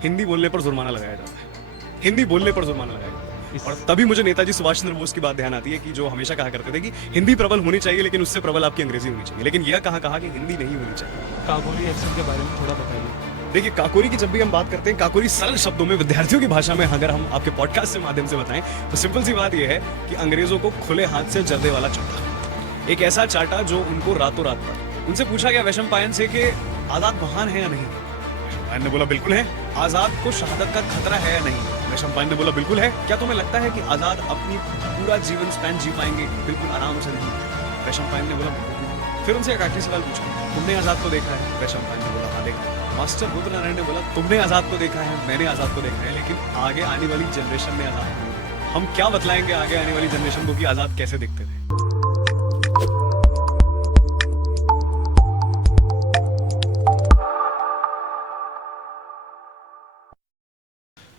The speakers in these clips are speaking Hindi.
हिंदी बोलने पर जुर्माना लगाया जाता है। हिंदी बोलने पर जुर्माना लगाया जाता है। और तभी मुझे नेताजी सुभाष चंद्र बोस की बात ध्यान आती है कि जो हमेशा कहा करते थे कि हिंदी प्रबल होनी चाहिए, लेकिन उससे प्रबल आपकी अंग्रेजी होनी चाहिए। लेकिन यह कहा कि हिंदी नहीं होनी चाहिए। काकोरी एक्शन के बारे में थोड़ा बताइए। देखिए, काकोरी की जब भी हम बात करते हैं, काकोरी सरल शब्दों में विद्यार्थियों की भाषा में अगर हम आपके पॉडकास्ट के माध्यम से बताएं तो सिंपल सी बात यह है कि अंग्रेजों को खुले हाथ से जर्दे वाला चाटा, एक ऐसा चाटा जो उनको रातों रात पर। उनसे पूछा गया वैशंपायन से कि आजाद महान है या नहीं। वैशंपायन ने बोला बिल्कुल है। आजाद को शहादत का खतरा है या नहीं। वैशंपायन ने बोला बिल्कुल है। क्या तुम्हें लगता है कि आजाद अपनी पूरा जीवन स्पैन जी पाएंगे? बिल्कुल आराम से नहीं। वैशंपायन ने बोला बिल्कुल। फिर उनसे एक आखिरी सवाल पूछा, तुमने आजाद को देखा है? वैशंपायन ने बोला हाँ देखा। मास्टर रुद्रनारायण ने बोला तुमने आजाद को देखा है, मैंने आजाद को देखा है, लेकिन आगे आने वाली जनरेशन ने आजाद को देखा है। हम क्या बतलाएंगे आगे आने वाली जनरेशन को कि आजाद कैसे दिखते थे?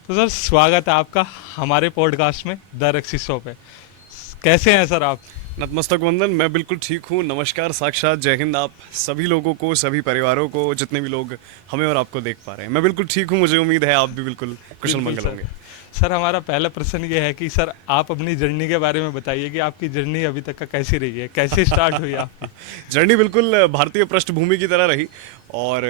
तो सर स्वागत है आपका हमारे पॉडकास्ट में द रक्सी शो पे। कैसे हैं सर आप? नतमस्तक वंदन, मैं बिल्कुल ठीक हूँ। नमस्कार, साक्षात जय हिंद आप सभी लोगों को, सभी परिवारों को, जितने भी लोग हमें और आपको देख पा रहे हैं। मैं बिल्कुल ठीक हूँ, मुझे उम्मीद है आप भी बिल्कुल कुशल मंगल होंगे। सर हमारा पहला प्रश्न ये है कि सर आप अपनी जर्नी के बारे में बताइए कि आपकी जर्नी अभी तक का कैसी रही है, कैसे स्टार्ट हुई आपकी? जर्नी बिल्कुल भारतीय पृष्ठभूमि की तरह रही, और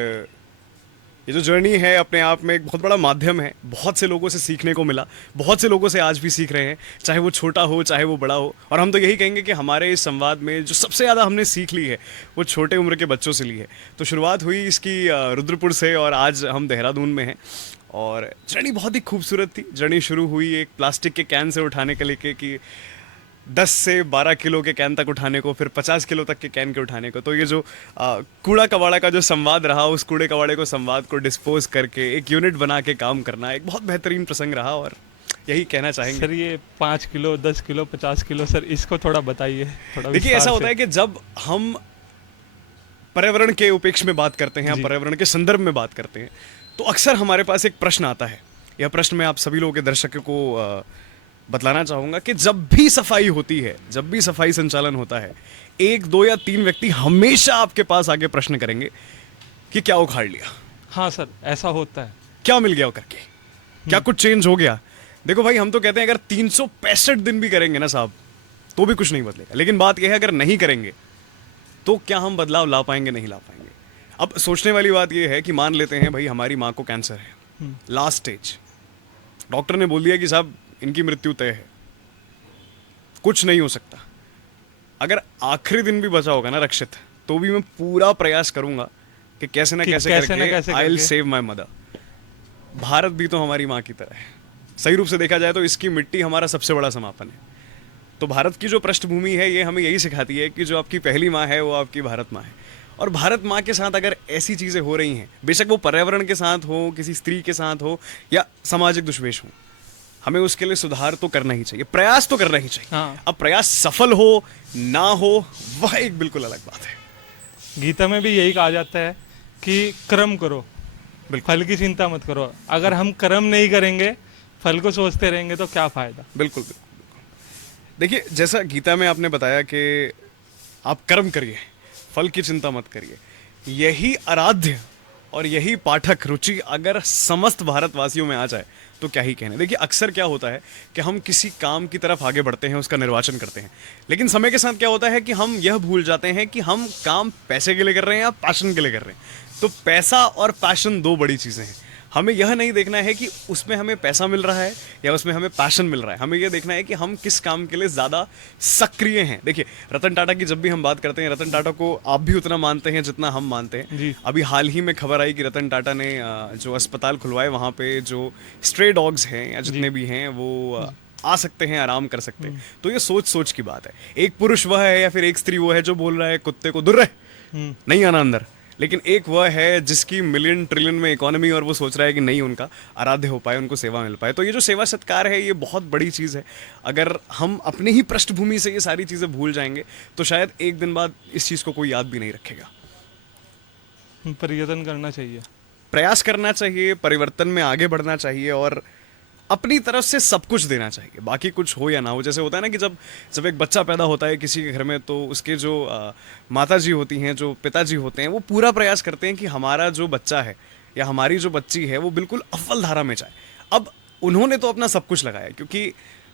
ये जो जर्नी है अपने आप में एक बहुत बड़ा माध्यम है। बहुत से लोगों से सीखने को मिला, बहुत से लोगों से आज भी सीख रहे हैं, चाहे वो छोटा हो चाहे वो बड़ा हो। और हम तो यही कहेंगे कि हमारे इस संवाद में जो सबसे ज़्यादा हमने सीख ली है वो छोटे उम्र के बच्चों से ली है। तो शुरुआत हुई इसकी रुद्रपुर से, और आज हम देहरादून में हैं। और जर्नी बहुत ही खूबसूरत थी। जर्नी शुरू हुई एक प्लास्टिक के कैन से उठाने के लेके कि 10 से 12 किलो के कैन तक उठाने को, फिर 50 किलो तक के कैन के उठाने को। तो ये जो कूड़ा कबाड़ा का जो संवाद रहा, उस कूड़े कबाड़े को संवाद को डिस्पोज करके एक यूनिट बना के काम करना एक बहुत बेहतरीन प्रसंग रहा। और यही कहना चाहेंगे सर ये 5 किलो 10 किलो 50 किलो सर इसको थोड़ा बताइए थोड़ा। देखिए, ऐसा होता है कि जब हम पर्यावरण के उपेक्ष में बात करते हैं, पर्यावरण के संदर्भ में बात करते हैं, तो अक्सर हमारे पास एक प्रश्न आता है। यह प्रश्न मैं आप सभी लोगों के दर्शकों को बतलाना चाहूँगा कि जब भी सफाई होती है, जब भी सफाई संचालन होता है, 1 2 या 3 व्यक्ति हमेशा आपके पास आके प्रश्न करेंगे कि क्या उखाड़ लिया। हाँ सर ऐसा होता है। क्या मिल गया करके, क्या कुछ चेंज हो गया? देखो भाई, हम तो कहते हैं अगर 365 दिन भी करेंगे ना साहब तो भी कुछ नहीं बदलेगा। लेकिन बात यह है अगर नहीं करेंगे तो क्या हम बदलाव ला पाएंगे? नहीं ला पाएंगे। अब सोचने वाली बात यह है कि मान लेते हैं भाई हमारी माँ को कैंसर है, लास्ट स्टेज, डॉक्टर ने बोल दिया कि साहब इनकी मृत्यु तय है, कुछ नहीं हो सकता। अगर आखिरी दिन भी बचा होगा ना रक्षित, तो भी मैं पूरा प्रयास करूंगा कि कैसे ना कैसे करके I will save my mother. Bharat भी तो हमारी माँ की तरह है। सही रूप से देखा जाए तो इसकी मिट्टी हमारा सबसे बड़ा समापन है। तो भारत की जो पृष्ठभूमि है ये हमें यही सिखाती है कि जो आपकी पहली माँ है वो आपकी भारत माँ है। और भारत माँ के साथ अगर ऐसी चीज़ें हो रही हैं, बेशक वो पर्यावरण के साथ हो, किसी स्त्री के साथ हो, या सामाजिक दुष्वेश हो, हमें उसके लिए सुधार तो करना ही चाहिए, प्रयास तो करना ही चाहिए। हाँ। अब प्रयास सफल हो ना हो वह एक बिल्कुल अलग बात है। गीता में भी यही कहा जाता है कि कर्म करो, फल की चिंता मत करो। अगर हम कर्म नहीं करेंगे, फल को सोचते रहेंगे तो क्या फायदा? बिल्कुल बिल्कुल। देखिए, जैसा गीता में आपने बताया कि आप कर्म करिए, फल की चिंता मत करिए, यही आराध्य और यही पाठक रुचि अगर समस्त भारतवासियों में आ जाए तो क्या ही कहने। देखिए, अक्सर क्या होता है कि हम किसी काम की तरफ आगे बढ़ते हैं, उसका निर्वाचन करते हैं, लेकिन समय के साथ क्या होता है कि हम यह भूल जाते हैं कि हम काम पैसे के लिए कर रहे हैं या पैशन के लिए कर रहे हैं। तो पैसा और पैशन 2 बड़ी चीज़ें हैं। हमें यह नहीं देखना है कि उसमें हमें पैसा मिल रहा है या उसमें हमें पैशन मिल रहा है। हमें यह देखना है कि हम किस काम के लिए ज़्यादा सक्रिय हैं। देखिए, रतन टाटा की जब भी हम बात करते हैं, रतन टाटा को आप भी उतना मानते हैं जितना हम मानते हैं। अभी हाल ही में खबर आई कि रतन टाटा ने जो अस्पताल खुलवाए वहाँ पे जो स्ट्रे डॉग्स हैं या जितने भी हैं वो आ सकते हैं, आराम कर सकते हैं। तो ये सोच की बात है। एक पुरुष वह है या फिर एक स्त्री वो है जो बोल रहा है कुत्ते को दूर रहे, नहीं आना अंदर। लेकिन एक वह है जिसकी मिलियन ट्रिलियन में इकोनॉमी, और वो सोच रहा है कि नहीं उनका आराध्य हो पाए, उनको सेवा मिल पाए। तो ये जो सेवा सत्कार है ये बहुत बड़ी चीज़ है। अगर हम अपनी ही पृष्ठभूमि से ये सारी चीज़ें भूल जाएंगे तो शायद एक दिन बाद इस चीज़ को कोई याद भी नहीं रखेगा। प्रयत्न करना चाहिए, प्रयास करना चाहिए, परिवर्तन में आगे बढ़ना चाहिए और अपनी तरफ से सब कुछ देना चाहिए, बाकी कुछ हो या ना हो। जैसे होता है ना कि जब एक बच्चा पैदा होता है किसी के घर में, तो उसके जो माता जी होती हैं, जो पिताजी होते हैं, वो पूरा प्रयास करते हैं कि हमारा जो बच्चा है या हमारी जो बच्ची है वो बिल्कुल अव्वल धारा में जाए। अब उन्होंने तो अपना सब कुछ लगाया, क्योंकि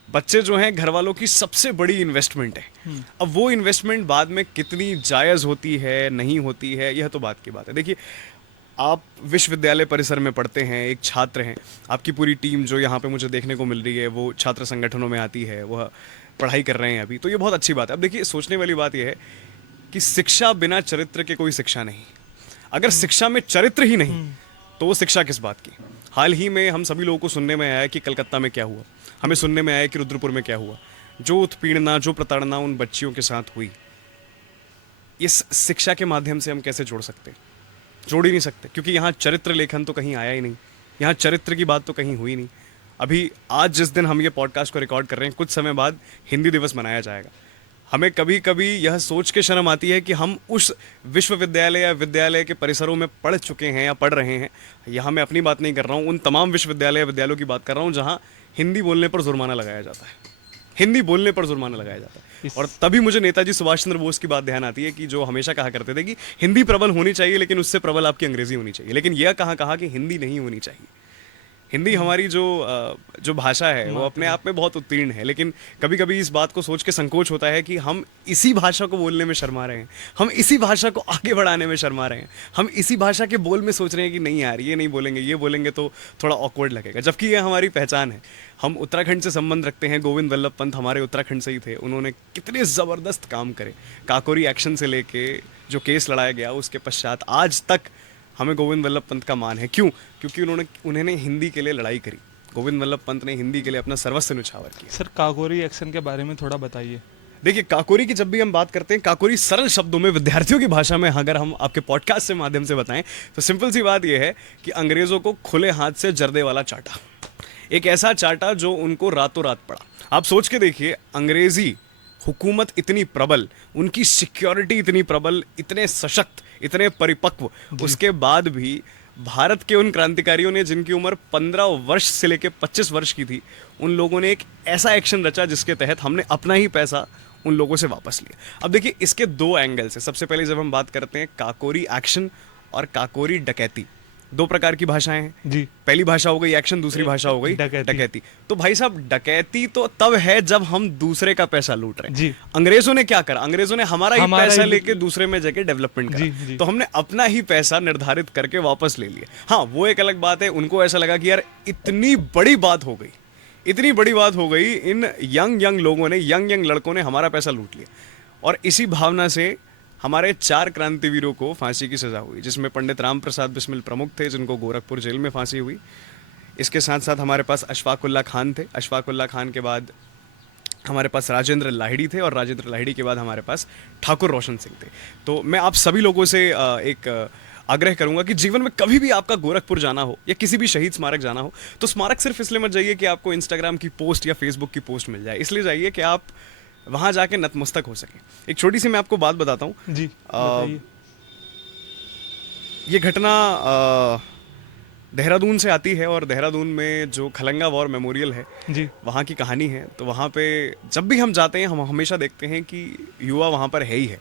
बच्चे जो हैं घर वालों की सबसे बड़ी इन्वेस्टमेंट है। अब वो इन्वेस्टमेंट बाद में कितनी जायज़ होती है नहीं होती है, यह तो बात की बात है। देखिए, आप विश्वविद्यालय परिसर में पढ़ते हैं, एक छात्र हैं, आपकी पूरी टीम जो यहाँ पे मुझे देखने को मिल रही है वो छात्र संगठनों में आती है, वह पढ़ाई कर रहे हैं अभी, तो ये बहुत अच्छी बात है। अब देखिए, सोचने वाली बात यह है कि शिक्षा बिना चरित्र के कोई शिक्षा नहीं। अगर शिक्षा में चरित्र ही नहीं तो वो शिक्षा किस बात की। हाल ही में हम सभी लोगों को सुनने में आया कि कलकत्ता में क्या हुआ, हमें सुनने में आया कि रुद्रपुर में क्या हुआ, जो उत्पीड़ना जो प्रताड़ना उन बच्चियों के साथ हुई, इस शिक्षा के माध्यम से हम कैसे जोड़ सकते हैं? जोड़ ही नहीं सकते, क्योंकि यहाँ चरित्र लेखन तो कहीं आया ही नहीं, यहाँ चरित्र की बात तो कहीं हुई नहीं। अभी आज जिस दिन हम ये पॉडकास्ट को रिकॉर्ड कर रहे हैं, कुछ समय बाद हिंदी दिवस मनाया जाएगा। हमें कभी कभी यह सोच के शर्म आती है कि हम उस विश्वविद्यालय या विद्यालय के परिसरों में पढ़ चुके हैं या पढ़ रहे हैं। यहाँ मैं अपनी बात नहीं कर रहा हूँ, उन तमाम विश्वविद्यालय या विद्यालयों की बात कर रहा हूँ जहाँ हिंदी बोलने पर जुर्माना लगाया जाता है, हिंदी बोलने पर जुर्माना लगाया जाता है। और तभी मुझे नेताजी सुभाष चंद्र बोस की बात ध्यान आती है कि जो हमेशा कहा करते थे कि हिंदी प्रबल होनी चाहिए, लेकिन उससे प्रबल आपकी अंग्रेजी होनी चाहिए। लेकिन यह कहा कि हिंदी नहीं होनी चाहिए। हिंदी हमारी जो भाषा है वो अपने आप में बहुत उत्तीर्ण है, लेकिन कभी कभी इस बात को सोच के संकोच होता है कि हम इसी भाषा को बोलने में शर्मा रहे हैं, हम इसी भाषा को आगे बढ़ाने में शर्मा रहे हैं, हम इसी भाषा के बोल में सोच रहे हैं कि नहीं यार ये नहीं बोलेंगे, ये बोलेंगे तो थोड़ा ऑकवर्ड लगेगा, जबकि ये हमारी पहचान है। हम उत्तराखंड से संबंध रखते हैं, गोविंद वल्लभ पंत हमारे उत्तराखंड से ही थे, उन्होंने कितने ज़बरदस्त काम करे। काकोरी एक्शन से लेके जो केस लड़ाया गया उसके पश्चात आज तक हमें गोविंद वल्लभ पंत का मान है। क्यों? क्योंकि उन्होंने हिंदी के लिए लड़ाई करी। गोविंद वल्लभ पंत ने हिंदी के लिए अपना सर्वस्व न्यौछावर किया। सर, काकोरी एक्शन के बारे में थोड़ा बताइए। देखिए, काकोरी की जब भी हम बात करते हैं, काकोरी सरल शब्दों में विद्यार्थियों की भाषा में अगर हम आपके पॉडकास्ट के माध्यम से बताएं तो सिंपल सी बात यह है कि अंग्रेजों को खुले हाथ से जर्दे वाला चाटा, एक ऐसा चाटा जो उनको रातों रात पड़ा। आप सोच के देखिए, अंग्रेजी हुकूमत इतनी प्रबल, उनकी सिक्योरिटी इतनी प्रबल, इतने सशक्त, इतने परिपक्व, उसके बाद भी भारत के उन क्रांतिकारियों ने जिनकी उम्र 15 वर्ष से लेकर 25 वर्ष की थी, उन लोगों ने एक ऐसा एक्शन रचा जिसके तहत हमने अपना ही पैसा उन लोगों से वापस लिया। अब देखिए, इसके दो एंगल्स हैं। सबसे पहले जब हम बात करते हैं काकोरी एक्शन और काकोरी डकैती, दो प्रकार की भाषाएं हैं जी। पहली भाषा हो गई एक्शन, दूसरी भाषा हो गई डकैती। तो भाई साहब, डकैती तो तब है जब हम दूसरे का पैसा लूट रहे हैं जी। अंग्रेजों ने क्या करा? अंग्रेजों ने हमारा ही पैसा ही लेके दूसरे में जाके डेवलपमेंट करा। जी। तो हमने अपना ही पैसा निर्धारित करके वापस ले लिया। हाँ, वो एक अलग बात है, उनको ऐसा लगा कि यार इतनी बड़ी बात हो गई, इतनी बड़ी बात हो गई, इन यंग लोगों ने, यंग लड़कों ने हमारा पैसा लूट लिया। और इसी भावना से हमारे 4 क्रांतिवीरों को फांसी की सजा हुई, जिसमें पंडित राम प्रसाद बिस्मिल प्रमुख थे, जिनको गोरखपुर जेल में फांसी हुई। इसके साथ साथ हमारे पास अशफाकुल्ला खान थे। अशफाकुल्ला खान के बाद हमारे पास राजेंद्र लाहिड़ी थे, और राजेंद्र लाहिड़ी के बाद हमारे पास ठाकुर रोशन सिंह थे। तो मैं आप सभी लोगों से एक आग्रह करूंगा कि जीवन में कभी भी आपका गोरखपुर जाना हो या किसी भी शहीद स्मारक जाना हो, तो स्मारक सिर्फ इसलिए मत जाइए कि आपको इंस्टाग्राम की पोस्ट या फेसबुक की पोस्ट मिल जाए, इसलिए जाइए कि आप वहां जाके नतमस्तक हो सके। एक छोटी सी मैं आपको बात बताता हूँ जी, बताइए। ये घटना देहरादून से आती है, और देहरादून में जो खलंगा वॉर मेमोरियल है जी। वहाँ की कहानी है। तो वहाँ पे जब भी हम जाते हैं, हम हमेशा देखते हैं कि युवा वहाँ पर है ही है।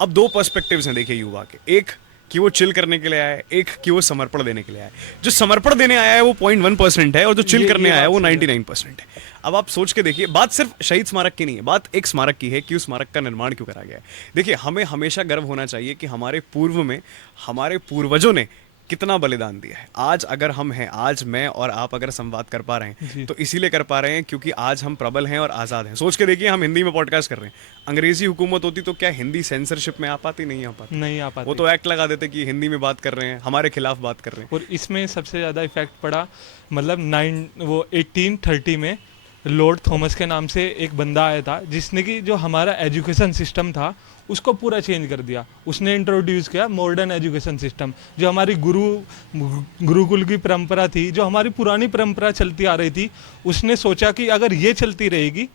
अब 2 पर्सपेक्टिव्स हैं देखिए युवा के, एक कि वो चिल करने के लिए आया है, एक कि वो समर्पण देने के लिए आया है। जो समर्पण देने आया है वो 0.1% है, और जो चिल करने आया है वो 99% है। अब आप सोच के देखिए, बात सिर्फ शहीद स्मारक की नहीं है, बात एक स्मारक की है कि उस स्मारक का निर्माण क्यों करा गया है। देखिए, हमें हमेशा गर्व होना चाहिए कि हमारे पूर्व में हमारे पूर्वजों ने कितना बलिदान दिया है। आज अगर हम हैं, आज मैं और आप अगर संवाद कर पा रहे हैं तो इसीलिए कर पा रहे हैं क्योंकि आज हम प्रबल हैं और आज़ाद हैं। सोच के देखिए, हम हिंदी में पॉडकास्ट कर रहे हैं, अंग्रेजी हुकूमत होती तो क्या हिंदी सेंसरशिप में आ पाती? नहीं आ पाती, नहीं आ पाती। वो तो एक्ट लगा देते कि हिंदी में बात कर रहे हैं, हमारे खिलाफ बात कर रहे हैं। और इसमें सबसे ज़्यादा इफेक्ट पड़ा, मतलब 1830 में लॉर्ड थॉमस के नाम से एक बंदा आया था, जिसने कि जो हमारा एजुकेशन सिस्टम था उसको पूरा चेंज कर दिया। उसने इंट्रोड्यूस किया मॉडर्न एजुकेशन सिस्टम, जो हमारी गुरुकुल की परंपरा थी, जो हमारी पुरानी परंपरा चलती आ रही थी। उसने सोचा कि अगर ये चलती रहेगी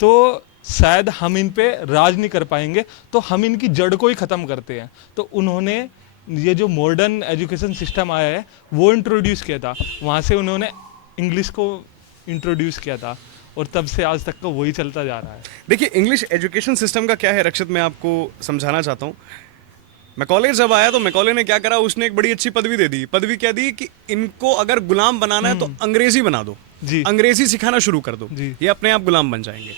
तो शायद हम इन पे राज नहीं कर पाएंगे, तो हम इनकी जड़ को ही ख़त्म करते हैं। तो उन्होंने ये जो मॉडर्न एजुकेशन सिस्टम आया है वो इंट्रोड्यूस किया था। वहाँ से उन्होंने इंग्लिश को इंट्रोड्यूस किया था, और तब से आज तक का वही चलता जा रहा है। देखिए, इंग्लिश एजुकेशन सिस्टम का क्या है रक्षित, मैं आपको समझाना चाहता हूँ। मैकॉले जब आया तो मैकॉले ने क्या करा, उसने एक बड़ी अच्छी पदवी दे दी। पदवी क्या दी कि इनको अगर गुलाम बनाना है तो अंग्रेजी बना दो, जी अंग्रेजी सिखाना शुरू कर दो, जी। ये अपने आप गुलाम बन जाएंगे।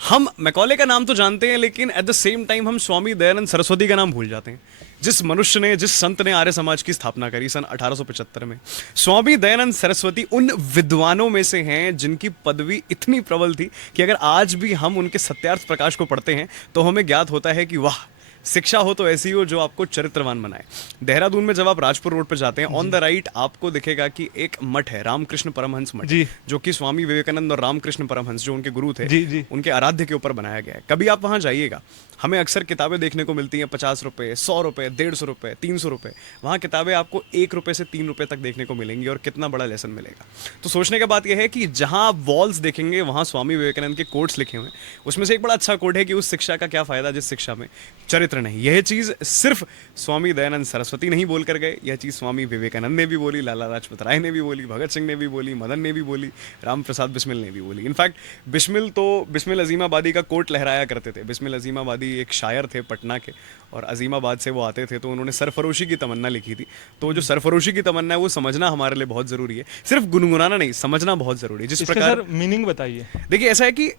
हम मैकॉले का नाम तो जानते हैं, लेकिन एट द सेम टाइम हम स्वामी दयानंद सरस्वती का नाम भूल जाते हैं, जिस मनुष्य ने, जिस संत ने आर्य समाज की स्थापना करी सन 1875 में। स्वामी दयानंद सरस्वती उन विद्वानों में से हैं जिनकी पदवी इतनी प्रबल थी कि अगर आज भी हम उनके सत्यार्थ प्रकाश को पढ़ते हैं तो हमें ज्ञात होता है कि वाह, शिक्षा हो तो ऐसी हो जो आपको चरित्रवान बनाए। देहरादून में जब आप राजपुर रोड पर जाते हैं, ऑन द राइट आपको दिखेगा कि एक मठ है, रामकृष्ण परमहंस मठ, जी। जो कि स्वामी विवेकानंद और रामकृष्ण परमहंस जो उनके गुरु थे, जी, जी। उनके आराध्य के ऊपर बनाया गया है। कभी आप वहां जाइएगा, हमें अक्सर किताबें देखने को मिलती हैं 50 रुपए, 100 रुपए, 150 रुपए, 300 रुपए। वहाँ किताबें आपको 1 रुपए से 3 रुपए तक देखने को मिलेंगी, और कितना बड़ा लेसन मिलेगा। तो सोचने की बात यह है कि जहाँ आप वॉल्स देखेंगे वहाँ स्वामी विवेकानंद के कोट्स लिखे हुए हैं। उसमें से एक बड़ा अच्छा कोट है कि उस शिक्षा का क्या फायदा जिस शिक्षा में चरित्र नहीं। यह चीज़ सिर्फ स्वामी दयानंद सरस्वती नहीं बोल कर गए, यह चीज़ स्वामी विवेकानंद ने भी बोली, लाला लाजपत राय ने भी बोली, भगत सिंह ने भी बोली, मदन ने भी बोली, राम प्रसाद बिस्मिल ने भी बोली। इनफैक्ट बिस्मिल अजीमाबादी का कोट लहराया करते थे। बिस्मिल अजीमाबादी एक शायर थे पटना के, और अजीमाबाद से वो आते थे, तो उन्होंने सरफरोशी की तमन्ना लिखी थी। तो जो सरफरोशी की तमन्ना है वो समझना हमारे लिए बहुत ज़रूरी है, सिर्फ गुनगुनाना नहीं, समझना बहुत ज़रूरी है। जिस इसका प्रकार सर मीनिंग बताइए। देखिए, ऐसा है कि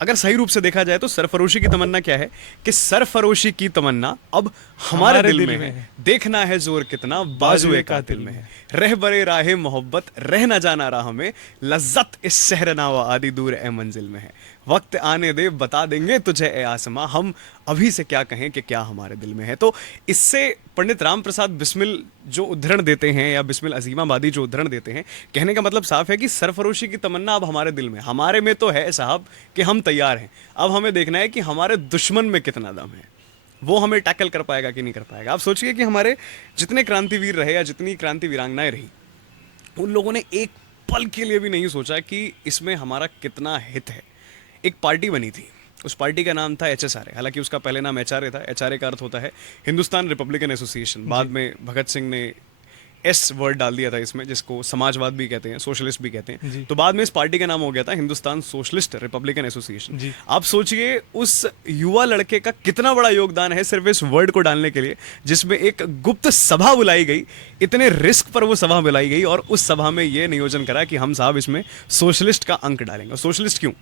अगर सही रूप से देखा जाए तो सरफरोशी की तमन्ना क्या है कि सरफरोशी की तमन्ना अब हमारे दिल में है, देखना है जोर कितना बाजुए कातिल में है, रह बरे राहे मोहब्बत रह न जाना राह में, लज्जत इस सहरनावा आदि दूर ए मंजिल में है, वक्त आने दे बता देंगे तुझे ए आसमां, हम अभी से क्या कहें कि क्या हमारे दिल में है। तो इससे पंडित राम प्रसाद बिस्मिल जो उद्धरण देते हैं, या बिस्मिल अजीमाबादी जो उद्धरण देते हैं, कहने का मतलब साफ है कि सरफरोशी की तमन्ना अब हमारे दिल में, हमारे में तो है साहब कि हम तैयार हैं। अब हमें देखना है कि हमारे दुश्मन में कितना दम है, वो हमें टैकल कर पाएगा कि नहीं कर पाएगा। आप सोचिए कि हमारे जितने क्रांतिवीर रहे या जितनी क्रांति वीरांगनाएं रही, उन लोगों ने एक पल के लिए भी नहीं सोचा कि इसमें हमारा कितना हित है। एक पार्टी बनी थी, उस पार्टी का नाम था HSRA, हालांकि उसका पहले नाम HRA था। HRA का अर्थ होता है हिंदुस्तान रिपब्लिकन एसोसिएशन। बाद में भगत सिंह ने एस वर्ड डाल दिया था इसमें, जिसको समाजवाद भी कहते हैं, सोशलिस्ट भी कहते हैं। तो बाद में इस पार्टी का नाम हो गया था हिंदुस्तान सोशलिस्ट रिपब्लिकन एसोसिएशन। आप सोचिए उस युवा लड़के का कितना बड़ा योगदान है सिर्फ इस वर्ड को डालने के लिए, जिसमें एक गुप्त सभा बुलाई गई, इतने रिस्क पर वो सभा बुलाई गई, और उस सभा में ये नियोजन करा कि हम साहब इसमें सोशलिस्ट का अंक डालेंगे। सोशलिस्ट क्यों?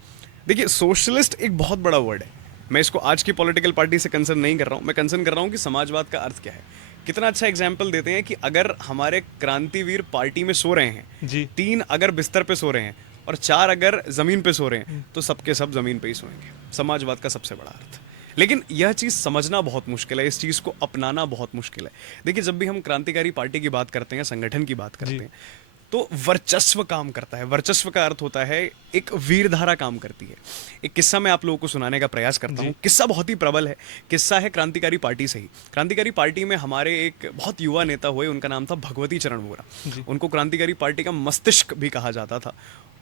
देखिए, सोशलिस्ट एक बहुत बड़ा वर्ड है। मैं इसको आज की पॉलिटिकल पार्टी से कंसर्न नहीं कर रहा हूँ, मैं कंसर्न कर रहा हूँ कि समाजवाद का अर्थ क्या है। कितना अच्छा एग्जाम्पल देते हैं कि अगर हमारे क्रांतिवीर पार्टी में सो रहे हैं जी। 3 अगर बिस्तर पे सो रहे हैं और 4 अगर जमीन पे सो रहे हैं, तो सबके सब जमीन पे ही सोएंगे। समाजवाद का सबसे बड़ा अर्थ। लेकिन यह चीज़ समझना बहुत मुश्किल है, इस चीज़ को अपनाना बहुत मुश्किल है। देखिए, जब भी हम क्रांतिकारी पार्टी की बात करते हैं, संगठन की बात करते हैं, तो वर्चस्व काम करता है। वर्चस्व का अर्थ होता है एक वीरधारा काम करती है। एक किस्सा मैं आप लोगों को सुनाने का प्रयास करता हूँ। किस्सा बहुत ही प्रबल है, किस्सा है क्रांतिकारी पार्टी से ही। क्रांतिकारी पार्टी में हमारे एक बहुत युवा नेता हुए, उनका नाम था भगवती चरण वोहरा। उनको क्रांतिकारी पार्टी का मस्तिष्क भी कहा जाता था,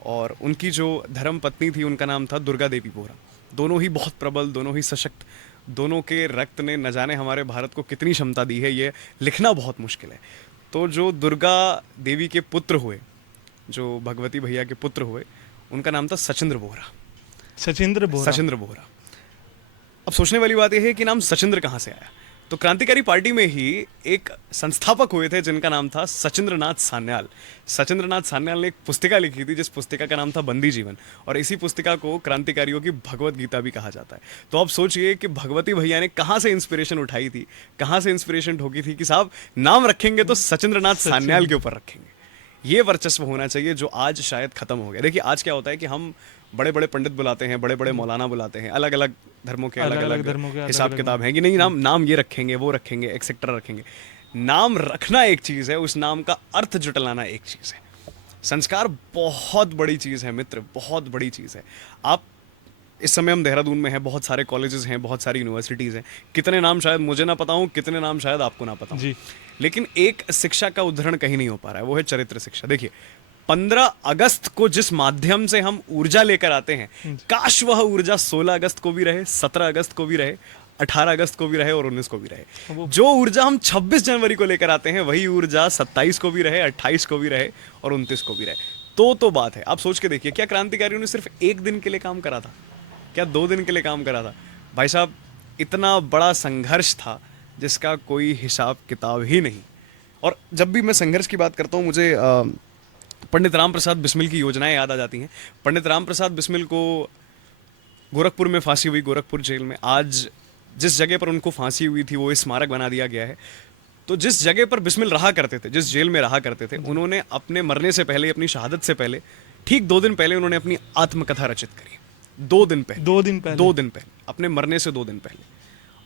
और उनकी जो धर्म पत्नी थी उनका नाम था दुर्गा देवी वोहरा। दोनों ही बहुत प्रबल, दोनों ही सशक्त, दोनों के रक्त ने न जाने हमारे भारत को कितनी क्षमता दी है, ये लिखना बहुत मुश्किल है। तो जो दुर्गा देवी के पुत्र हुए, जो भगवती भैया के पुत्र हुए, उनका नाम था सचिंद्र बोहरा। सचिंद्र बोहरा। अब सोचने वाली बात यह है कि नाम सचिंद्र कहाँ से आया। तो क्रांतिकारी पार्टी में ही एक संस्थापक हुए थे जिनका नाम था सचिंद्रनाथ सान्याल। सचिंद्रनाथ सान्याल ने एक पुस्तिका लिखी थी, जिस पुस्तिका का नाम था बंदी जीवन, और इसी पुस्तिका को क्रांतिकारियों की भगवत गीता भी कहा जाता है। तो आप सोचिए कि भगवती भैया ने कहाँ से इंस्पिरेशन उठाई थी, कहाँ से इंस्पिरेशन ठोकी थी कि साहब नाम रखेंगे तो सचिंद्रनाथ सान्याल के ऊपर रखेंगे। ये वर्चस्व होना चाहिए जो आज शायद खत्म हो गया। देखिए, आज क्या होता है कि हम बड़े बड़े पंडित बुलाते हैं, बड़े बड़े मौलाना बुलाते हैं, अलग अलग धर्मों के अलग अलग हिसाब किताब है कि नहीं, नाम ये रखेंगे, वो रखेंगे, एक्सेट्रा रखेंगे। नाम रखना एक चीज़ है, उस नाम का अर्थ जुटलाना एक चीज़ है। संस्कार बहुत बड़ी चीज़ है मित्र, बहुत बड़ी चीज़ है। आप इस समय हम देहरादून में हैं, बहुत सारे कॉलेजेस हैं, बहुत सारी यूनिवर्सिटीज़ हैं, कितने नाम शायद मुझे ना पता हूँ, कितने नाम शायद आपको ना पता हूँ, लेकिन एक शिक्षा का उदाहरण कहीं नहीं हो पा रहा है, वो है चरित्र शिक्षा। देखिए, 15 अगस्त को जिस माध्यम से हम ऊर्जा लेकर आते हैं, काश वह ऊर्जा 16 अगस्त को भी रहे, 17 अगस्त को भी रहे, 18 अगस्त को भी रहे और 19 को भी रहे। जो ऊर्जा हम 26 जनवरी को लेकर आते हैं, वही ऊर्जा 27 को भी रहे, 28 को भी रहे और 29 को भी रहे। तो बात है, आप सोच के देखिए, क्या क्रांतिकारियों ने सिर्फ एक दिन के लिए काम करा था? क्या 2 दिन के लिए काम करा था? भाई साहब, इतना बड़ा संघर्ष था, जिसका कोई हिसाब किताब ही नहीं। और जब भी मैं संघर्ष की बात करता हूँ, मुझे पंडित राम प्रसाद बिस्मिल की योजनाएं याद आ जाती हैं। पंडित राम प्रसाद बिस्मिल को गोरखपुर में फांसी हुई, गोरखपुर जेल में। आज जिस जगह पर उनको फांसी हुई थी वो स्मारक बना दिया गया है। तो जिस जगह पर बिस्मिल रहा करते थे, जिस जेल में रहा करते थे, उन्होंने अपने मरने से पहले, अपनी शहादत से पहले, ठीक 2 दिन पहले उन्होंने अपनी आत्मकथा रचित करी। 2 दिन पहले, 2 दिन पहले 2 दिन पहले, अपने मरने से 2 दिन पहले।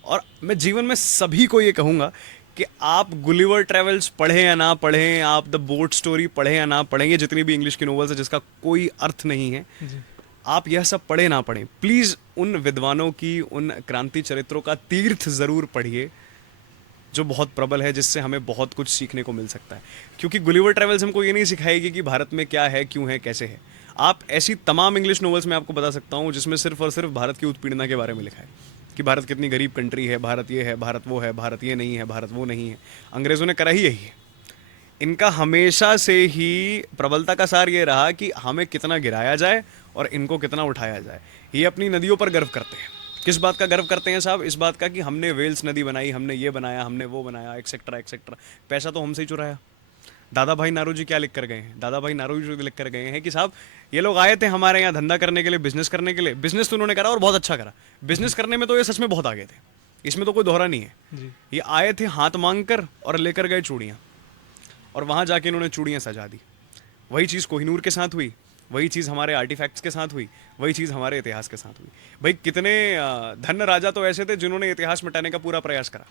और मैं जीवन में सभी को ये कहूंगा कि आप गुलिवर ट्रेवल्स पढ़ें या ना पढ़ें, आप द बोट स्टोरी पढ़ें या ना पढ़ें, ये जितनी भी इंग्लिश की नॉवेल्स है जिसका कोई अर्थ नहीं है, जी। आप यह सब पढ़े ना पढ़ें, प्लीज उन विद्वानों की, उन क्रांति चरित्रों का तीर्थ जरूर पढ़िए जो बहुत प्रबल है, जिससे हमें बहुत कुछ सीखने को मिल सकता है। क्योंकि गुलिवर ट्रेवल्स हमको ये नहीं सिखाएगी कि भारत में क्या है, क्यों है, कैसे है। आप ऐसी तमाम इंग्लिश नॉवेल्स में आपको बता सकता हूँ जिसमें सिर्फ और सिर्फ भारत की उत्पीड़ना के बारे में लिखा है कि भारत कितनी गरीब कंट्री है, भारत ये है, भारत वो है, भारत ये नहीं है, भारत वो नहीं है। अंग्रेज़ों ने करा ही यही है। इनका हमेशा से ही प्रबलता का सार ये रहा कि हमें कितना गिराया जाए और इनको कितना उठाया जाए। ये अपनी नदियों पर गर्व करते हैं। किस बात का गर्व करते हैं साहब? इस बात का कि हमने वेल्स नदी बनाई, हमने ये बनाया, हमने वो बनाया, एक्सेट्रा एक्सेट्रा। पैसा तो हमसे ही चुराया। दादा भाई नारोजी क्या लिख कर गए हैं? दादा भाई नारोजी लिख कर गए हैं कि साहब ये लोग आए थे हमारे यहाँ धंधा करने के लिए, बिजनेस करने के लिए। बिजनेस तो उन्होंने करा और बहुत अच्छा करा। बिजनेस करने में तो ये सच में बहुत आगे थे, इसमें तो कोई दोहरा नहीं है। जी। ये आए थे हाथ मांग कर और लेकर गए चूड़ियाँ, और वहाँ जाके इन्होंने चूड़ियाँ सजा दी। वही चीज़ कोहिनूर के साथ हुई, वही चीज़ हमारे आर्टिफैक्ट्स के साथ हुई, वही चीज़ हमारे इतिहास के साथ हुई। भाई कितने धन्य राजा तो ऐसे थे जिन्होंने इतिहास मिटाने का पूरा प्रयास करा,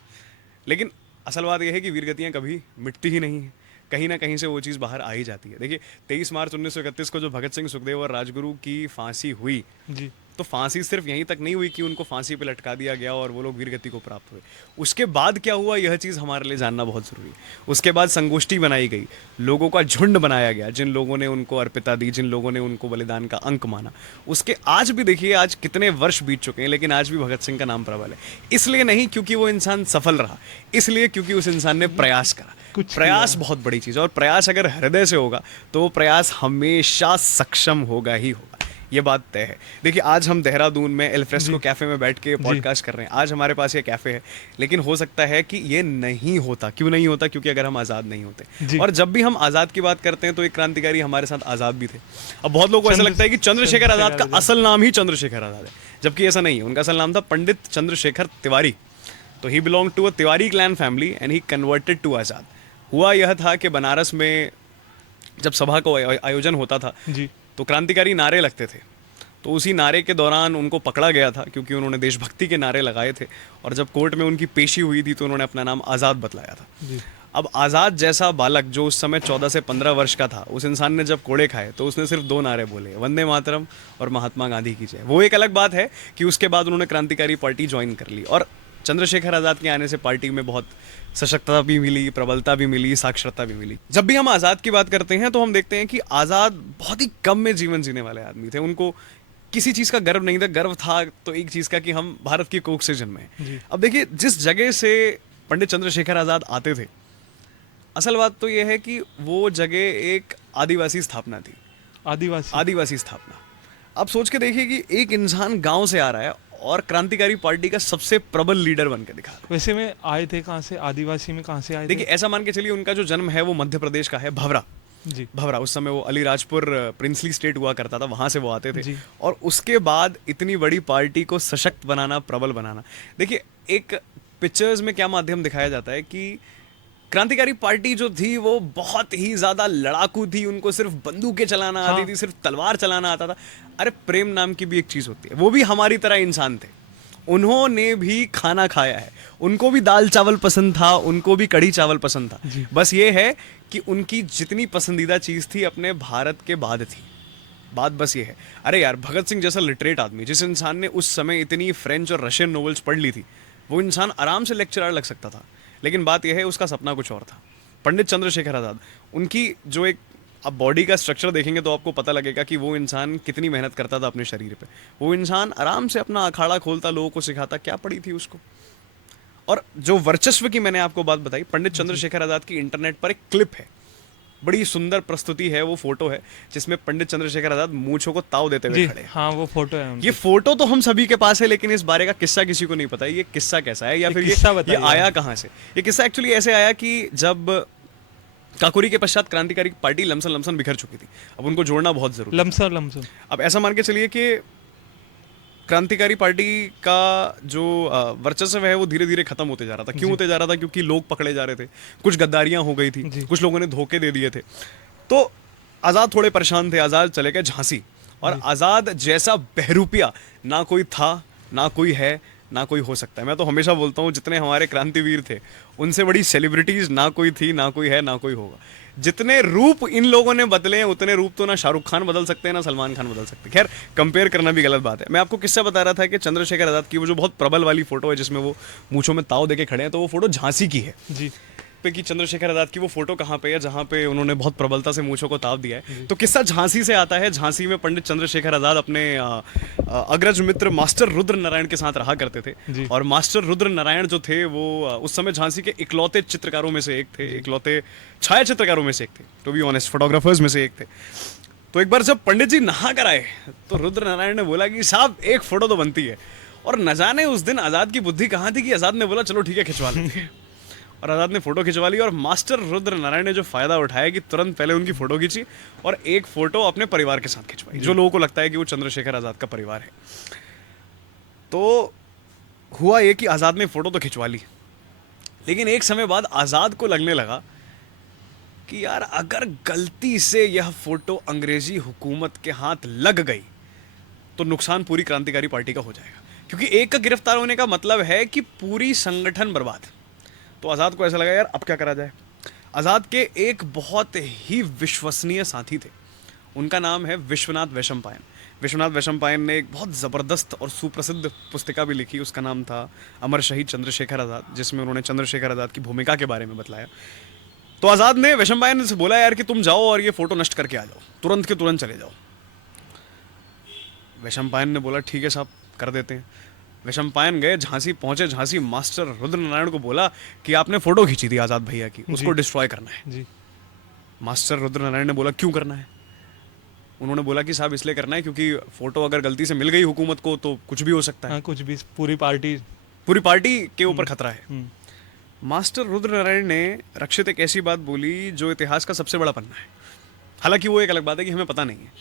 लेकिन असल बात यह है कि वीरगतियाँ कभी मिटती ही नहीं हैं। कहीं ना कहीं से वो चीज़ बाहर आ ही जाती है। देखिए 23 मार्च 1931 को जो भगत सिंह, सुखदेव और राजगुरु की फांसी हुई, जी। तो फांसी सिर्फ यहीं तक नहीं हुई कि उनको फांसी पे लटका दिया गया और वो लोग वीरगति को प्राप्त हुए। उसके बाद क्या हुआ, यह चीज़ हमारे लिए जानना बहुत ज़रूरी है। उसके बाद संगोष्ठी बनाई गई, लोगों का झुंड बनाया गया, जिन लोगों ने उनको अर्पिता दी, जिन लोगों ने उनको बलिदान का अंक माना। उसके आज भी देखिए, आज कितने वर्ष बीत चुके हैं, लेकिन आज भी भगत सिंह का नाम प्रबल है। इसलिए नहीं क्योंकि वो इंसान सफल रहा, इसलिए क्योंकि उस इंसान ने प्रयास करा। कुछ प्रयास बहुत बड़ी चीज़ है, और प्रयास अगर हृदय से होगा तो वो प्रयास हमेशा सक्षम होगा ही होगा। ये बात तय है। देखिए आज हम देहरादून में एल्फ्रेस्को कैफ़े में बैठ के पॉडकास्ट कर रहे हैं। आज हमारे पास ये कैफ़े है, लेकिन हो सकता है कि ये नहीं होता। क्यों नहीं होता? क्योंकि अगर हम आज़ाद नहीं होते। और जब भी हम आज़ाद की बात करते हैं तो एक क्रांतिकारी हमारे साथ आज़ाद भी थे। अब बहुत लोगों को ऐसा लगता है कि चंद्रशेखर आज़ाद का असल नाम ही चंद्रशेखर आज़ाद है, जबकि ऐसा नहीं है। उनका असल नाम था पंडित चंद्रशेखर तिवारी। तो he belong to a Tiwari clan family and he converted to Azad. हुआ यह था कि बनारस में जब सभा को आयोजन होता था जी। तो क्रांतिकारी नारे लगते थे। तो उसी नारे के दौरान उनको पकड़ा गया था क्योंकि उन्होंने देशभक्ति के नारे लगाए थे, और जब कोर्ट में उनकी पेशी हुई थी तो उन्होंने अपना नाम आज़ाद बतलाया था। जी। अब आज़ाद जैसा बालक जो उस समय 14 से 15 वर्ष का था, उस इंसान ने जब कोड़े खाए तो उसने सिर्फ 2 नारे बोले, वंदे मातरम और महात्मा गांधी की जय। वो एक अलग बात है कि उसके बाद उन्होंने क्रांतिकारी पार्टी ज्वाइन कर ली, और चंद्रशेखर आज़ाद के आने से पार्टी में बहुत सशक्तता भी मिली, प्रबलता भी मिली, साक्षरता भी मिली। जब भी हम आज़ाद की बात करते हैं तो हम देखते हैं कि आज़ाद बहुत ही कम में जीवन जीने वाले आदमी थे। उनको किसी चीज़ का गर्व नहीं था। गर्व था तो एक चीज़ का कि हम भारत की कोख से जन्मे हैं। अब देखिए जिस जगह से पंडित चंद्रशेखर आज़ाद आते थे, असल बात तो यह है कि वो जगह एक आदिवासी स्थापना थी। आदिवासी स्थापना। अब सोच के देखिए कि एक इंसान गांव से आ रहा है और क्रांतिकारी पार्टी का सबसे प्रबल लीडर बन के दिखा रहा है। वैसे में आए थे कहाँ से? आदिवासी में कहाँ से आए थे? देखिए ऐसा मान के चलिए उनका जो जन्म है वो मध्य प्रदेश का है, भवरा। जी। भवरा, उस समय वो अलीराजपुर प्रिंसली स्टेट हुआ करता था, वहां से वो आते थे। जी। और उसके बाद इतनी बड़ी पार्टी को सशक्त बनाना, प्रबल बनाना। देखिए एक पिक्चर्स में क्या माध्यम दिखाया जाता है कि क्रांतिकारी पार्टी जो थी वो बहुत ही ज्यादा लड़ाकू थी। उनको सिर्फ बंदूकें चलाना आती थी, सिर्फ तलवार चलाना आता था। अरे प्रेम नाम की भी एक चीज होती है, वो भी हमारी तरह इंसान थे। उन्होंने भी खाना खाया है, उनको भी दाल चावल पसंद था, उनको भी कढ़ी चावल पसंद था। बस ये है कि उनकी जितनी पसंदीदा चीज़ थी अपने भारत के बाद थी। बात बस ये है। अरे यार भगत सिंह जैसा लिटरेट आदमी, जिस इंसान ने उस समय इतनी फ्रेंच और रशियन नॉवेल्स पढ़ ली थी, वो इंसान आराम से लेक्चरर लग सकता था। लेकिन बात यह है उसका सपना कुछ और था। पंडित चंद्रशेखर आज़ाद, उनकी जो एक आप बॉडी का स्ट्रक्चर देखेंगे तो आपको पता लगेगा कि वो इंसान कितनी मेहनत करता था अपने शरीर पे। वो इंसान आराम से अपना अखाड़ा खोलता, लोगों को सिखाता, क्या पड़ी थी उसको। और जो वर्चस्व की मैंने आपको बात बताई, पंडित चंद्रशेखर आज़ाद की इंटरनेट पर एक क्लिप है, बड़ी सुंदर प्रस्तुति है, वो फोटो है जिसमें पंडित चंद्रशेखर आजाद मूंछों को ताव देते हुए जी खड़े हैं। हाँ, वो फोटो है उनकी। ये फोटो तो हम सभी के पास है, लेकिन इस बारे का किस्सा किसी को नहीं पता है। ये किस्सा कैसा है, या ये फिर किस्सा ये बताइए आया आप। कहाँ से? ये किस्सा एक्चुअली ऐसे आया कि जब काकोरी के पश्चात क्रांतिकारी पार्टी लमसन लमसन बिखर चुकी थी, अब उनको जोड़ना बहुत जरूरी लमसम लमसम। था। अब ऐसा मान के चलिए कि क्रांतिकारी पार्टी का जो वर्चस्व है वो धीरे धीरे खत्म होते जा रहा था। क्यों होते जा रहा था? क्योंकि लोग पकड़े जा रहे थे, कुछ गद्दारियां हो गई थी, जी। कुछ लोगों ने धोखे दे दिए थे। तो आजाद थोड़े परेशान थे, आजाद चले गए झांसी, और आजाद जैसा बहरूपिया ना कोई था, ना कोई है, ना कोई हो सकता है। मैं तो हमेशा बोलता हूँ जितने हमारे क्रांतिवीर थे उनसे बड़ी सेलिब्रिटीज ना कोई थी, ना कोई है, ना कोई होगा। जितने रूप इन लोगों ने बदले हैं उतने रूप तो ना शाहरुख खान बदल सकते हैं, ना सलमान खान बदल सकते हैं। खैर, कंपेयर करना भी गलत बात है। मैं आपको किस्सा बता रहा था कि चंद्रशेखर आजाद की वो जो बहुत प्रबल वाली फोटो है जिसमें वो मूंछों में ताव देके खड़े हैं, तो वो फोटो झांसी की है। जी पे कि चंद्रशेखर आजाद की वो फोटो कहाँ पे है जहाँ पे उन्होंने बहुत प्रबलता से मूंछों को ताव दिया है। तो किस्सा झांसी से आता है। झांसी में पंडित चंद्रशेखर आजाद अपने अग्रज मित्र मास्टर रुद्र नारायण के साथ रहा करते जी। थे, और मास्टर रुद्र नारायण जो थे वो उस समय झांसी के इकलौते चित्रकारों में से एक थे, इकलौते छाया चित्रकारों में से एक थे, टू बी ऑनेस्ट फोटोग्राफर्स में से एक थे। तो एक बार जब पंडित जी नहा कर आए तो रुद्र नारायण ने बोला कि साहब एक फोटो तो बनती है, और न जाने उस दिन आजाद की बुद्धि कहाँ थी कि आजाद ने बोला चलो ठीक है खिंचवा लेते हैं। और आजाद ने फोटो खिंचवा ली, और मास्टर रुद्र नारायण ने जो फायदा उठाया कि तुरंत पहले उनकी फोटो खींची और एक फोटो अपने परिवार के साथ खिंचवाई, जो लोगों को लगता है कि वो चंद्रशेखर आजाद का परिवार है। तो हुआ ये कि आजाद ने फोटो तो खिंचवा ली, लेकिन एक समय बाद आजाद को लगने लगा कि यार अगर गलती से यह फोटो अंग्रेजी हुकूमत के हाथ लग गई तो नुकसान पूरी क्रांतिकारी पार्टी का हो जाएगा, क्योंकि एक का गिरफ्तार होने का मतलब है कि पूरी संगठन बर्बाद। तो आज़ाद को ऐसा लगा यार अब क्या करा जाए। आज़ाद के एक बहुत ही विश्वसनीय साथी थे, उनका नाम है विश्वनाथ वैशंपायन। विश्वनाथ वैशंपायन ने एक बहुत ज़बरदस्त और सुप्रसिद्ध पुस्तिका भी लिखी, उसका नाम था अमर शहीद चंद्रशेखर आज़ाद, जिसमें उन्होंने चंद्रशेखर आज़ाद की भूमिका के बारे में बतलाया। तो आज़ाद ने वैशंपायन से बोला यार कि तुम जाओ और ये फोटो नष्ट करके आ जाओ, तुरंत के तुरंत चले जाओ। वैशंपायन ने बोला ठीक है साहब, कर देते हैं। वैशंपायन गए, झांसी पहुंचे, झांसी मास्टर रुद्र नारायण को बोला कि आपने फोटो खींची थी आज़ाद भैया की, उसको डिस्ट्रॉय करना है। जी मास्टर रुद्र नारायण ने बोला क्यों करना है? उन्होंने बोला कि साहब इसलिए करना है क्योंकि फोटो अगर गलती से मिल गई हुकूमत को तो कुछ भी हो सकता है, हाँ, कुछ भी पूरी पार्टी। पूरी पार्टी के ऊपर खतरा है। मास्टर रुद्र नारायण ने रक्षित एक ऐसी बात बोली जो इतिहास का सबसे बड़ा पन्ना है। हालांकि वो एक अलग बात है कि हमें पता नहीं है।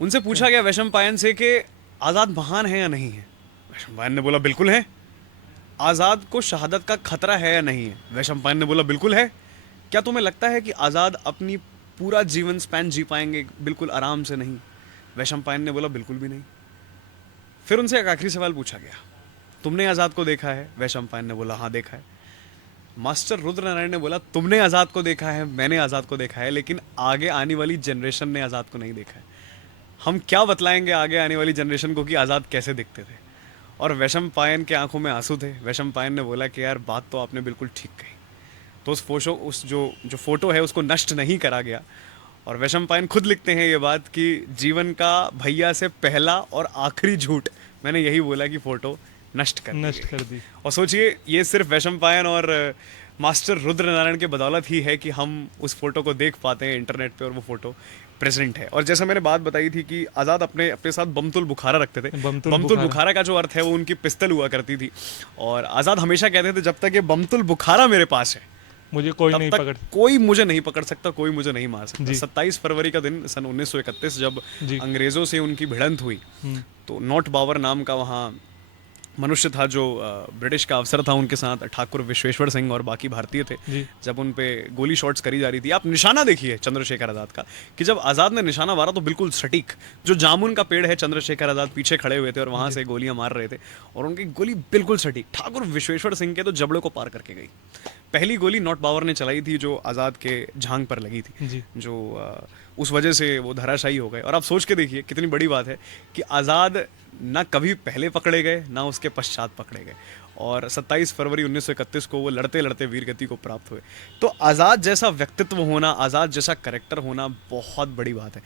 उनसे पूछा गया वैशंपायन से कि आज़ाद महान है या नहीं है? वैशंपायन ने बोला बिल्कुल है। आज़ाद को शहादत का खतरा है या नहीं है? वैशंपायन ने बोला बिल्कुल है। क्या तुम्हें लगता है कि आज़ाद अपनी पूरा जीवन स्पैन जी पाएंगे बिल्कुल आराम से? नहीं। वैशंपायन ने बोला बिल्कुल भी नहीं। फिर उनसे एक आखिरी सवाल पूछा गया, तुमने आज़ाद को देखा है? वैशंपायन ने बोला हाँ देखा है। मास्टर रुद्र नारायण ने बोला तुमने आज़ाद को देखा है, मैंने आज़ाद को देखा है, लेकिन आगे आने वाली जनरेशन ने आज़ाद को नहीं देखा है। हम क्या बतलाएंगे आगे आने वाली जनरेशन को कि आज़ाद कैसे दिखते थे? और वैशंपायन के आंखों में आंसू थे। वैशंपायन ने बोला कि यार बात तो आपने बिल्कुल ठीक कही। तो उस जो फोटो है उसको नष्ट नहीं करा गया। और वैशंपायन खुद लिखते हैं ये बात कि जीवन का भैया से पहला और आखिरी झूठ मैंने यही बोला कि फोटो नष्ट कर दी। और सोचिए ये सिर्फ वैशंपायन और मास्टर रुद्र नारायण के बदौलत ही है कि हम उस फोटो को देख पाते हैं इंटरनेट पे और वो फोटो प्रेजेंट है। और जैसा मैंने बात बताई थी कि आज़ाद अपने साथ बमतुल बुखारा रखते थे। बमतुल बुखारा का जो अर्थ है वो उनकी पिस्तल हुआ करती थी, और आज़ाद हमेशा कहते थे जब तक ये बमतुल बुखारा मेरे पास है मुझे कोई नहीं पकड़, कोई मुझे नहीं पकड़ सकता, कोई मुझे नहीं मार सकता। 27 फरवरी का दिन सन 1931 जब अंग्रेजों से उनकी भिड़ंत हुई तो नॉट बावर नाम का वहाँ मनुष्य था जो ब्रिटिश का अफसर था, उनके साथ ठाकुर विश्वेश्वर सिंह और बाकी भारतीय थे। जब उन पे गोली शॉट्स करी जा रही थी, आप निशाना देखिए चंद्रशेखर आज़ाद का कि जब आज़ाद ने निशाना मारा तो बिल्कुल सटीक जो जामुन का पेड़ है, चंद्रशेखर आज़ाद पीछे खड़े हुए थे और वहाँ से गोलियां मार रहे थे और उनकी गोली बिल्कुल सटीक ठाकुर विश्वेश्वर सिंह के तो जबड़े को पार करके गई। पहली गोली नॉट बावर ने चलाई थी जो आज़ाद के झांग पर लगी थी, जो उस वजह से वो धराशायी हो गए। और आप सोच के देखिए कितनी बड़ी बात है कि आज़ाद ना कभी पहले पकड़े गए ना उसके पश्चात पकड़े गए, और 27 फरवरी 1931 को वो लड़ते लड़ते वीरगति को प्राप्त हुए। तो आज़ाद जैसा व्यक्तित्व होना, आज़ाद जैसा कैरेक्टर होना बहुत बड़ी बात है।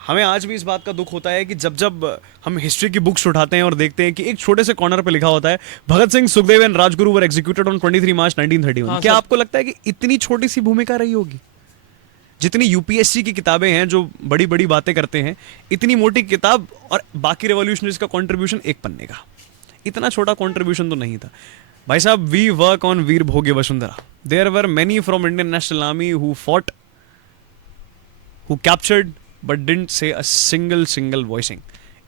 हमें आज भी इस बात का दुख होता है कि जब जब हम हिस्ट्री की बुक्स उठाते हैं और देखते हैं कि एक छोटे से कॉर्नर पे लिखा होता है Bhagat Singh, Sukhdev and Rajguru were executed on 23 March 1931। क्या आपको लगता है कि इतनी छोटी सी भूमिका रही होगी? जितनी यूपीएससी की किताबें हैं जो बड़ी बड़ी बातें करते हैं, इतनी मोटी किताब और बाकी रेवोल्यूशनरीज का कंट्रीब्यूशन एक पन्ने का, इतना छोटा कंट्रीब्यूशन तो नहीं था भाई साहब. वी वर्क ऑन वीर भोगे वसुंधरा. There were many from Indian national army who fought, who captured but didn't say a single voicing.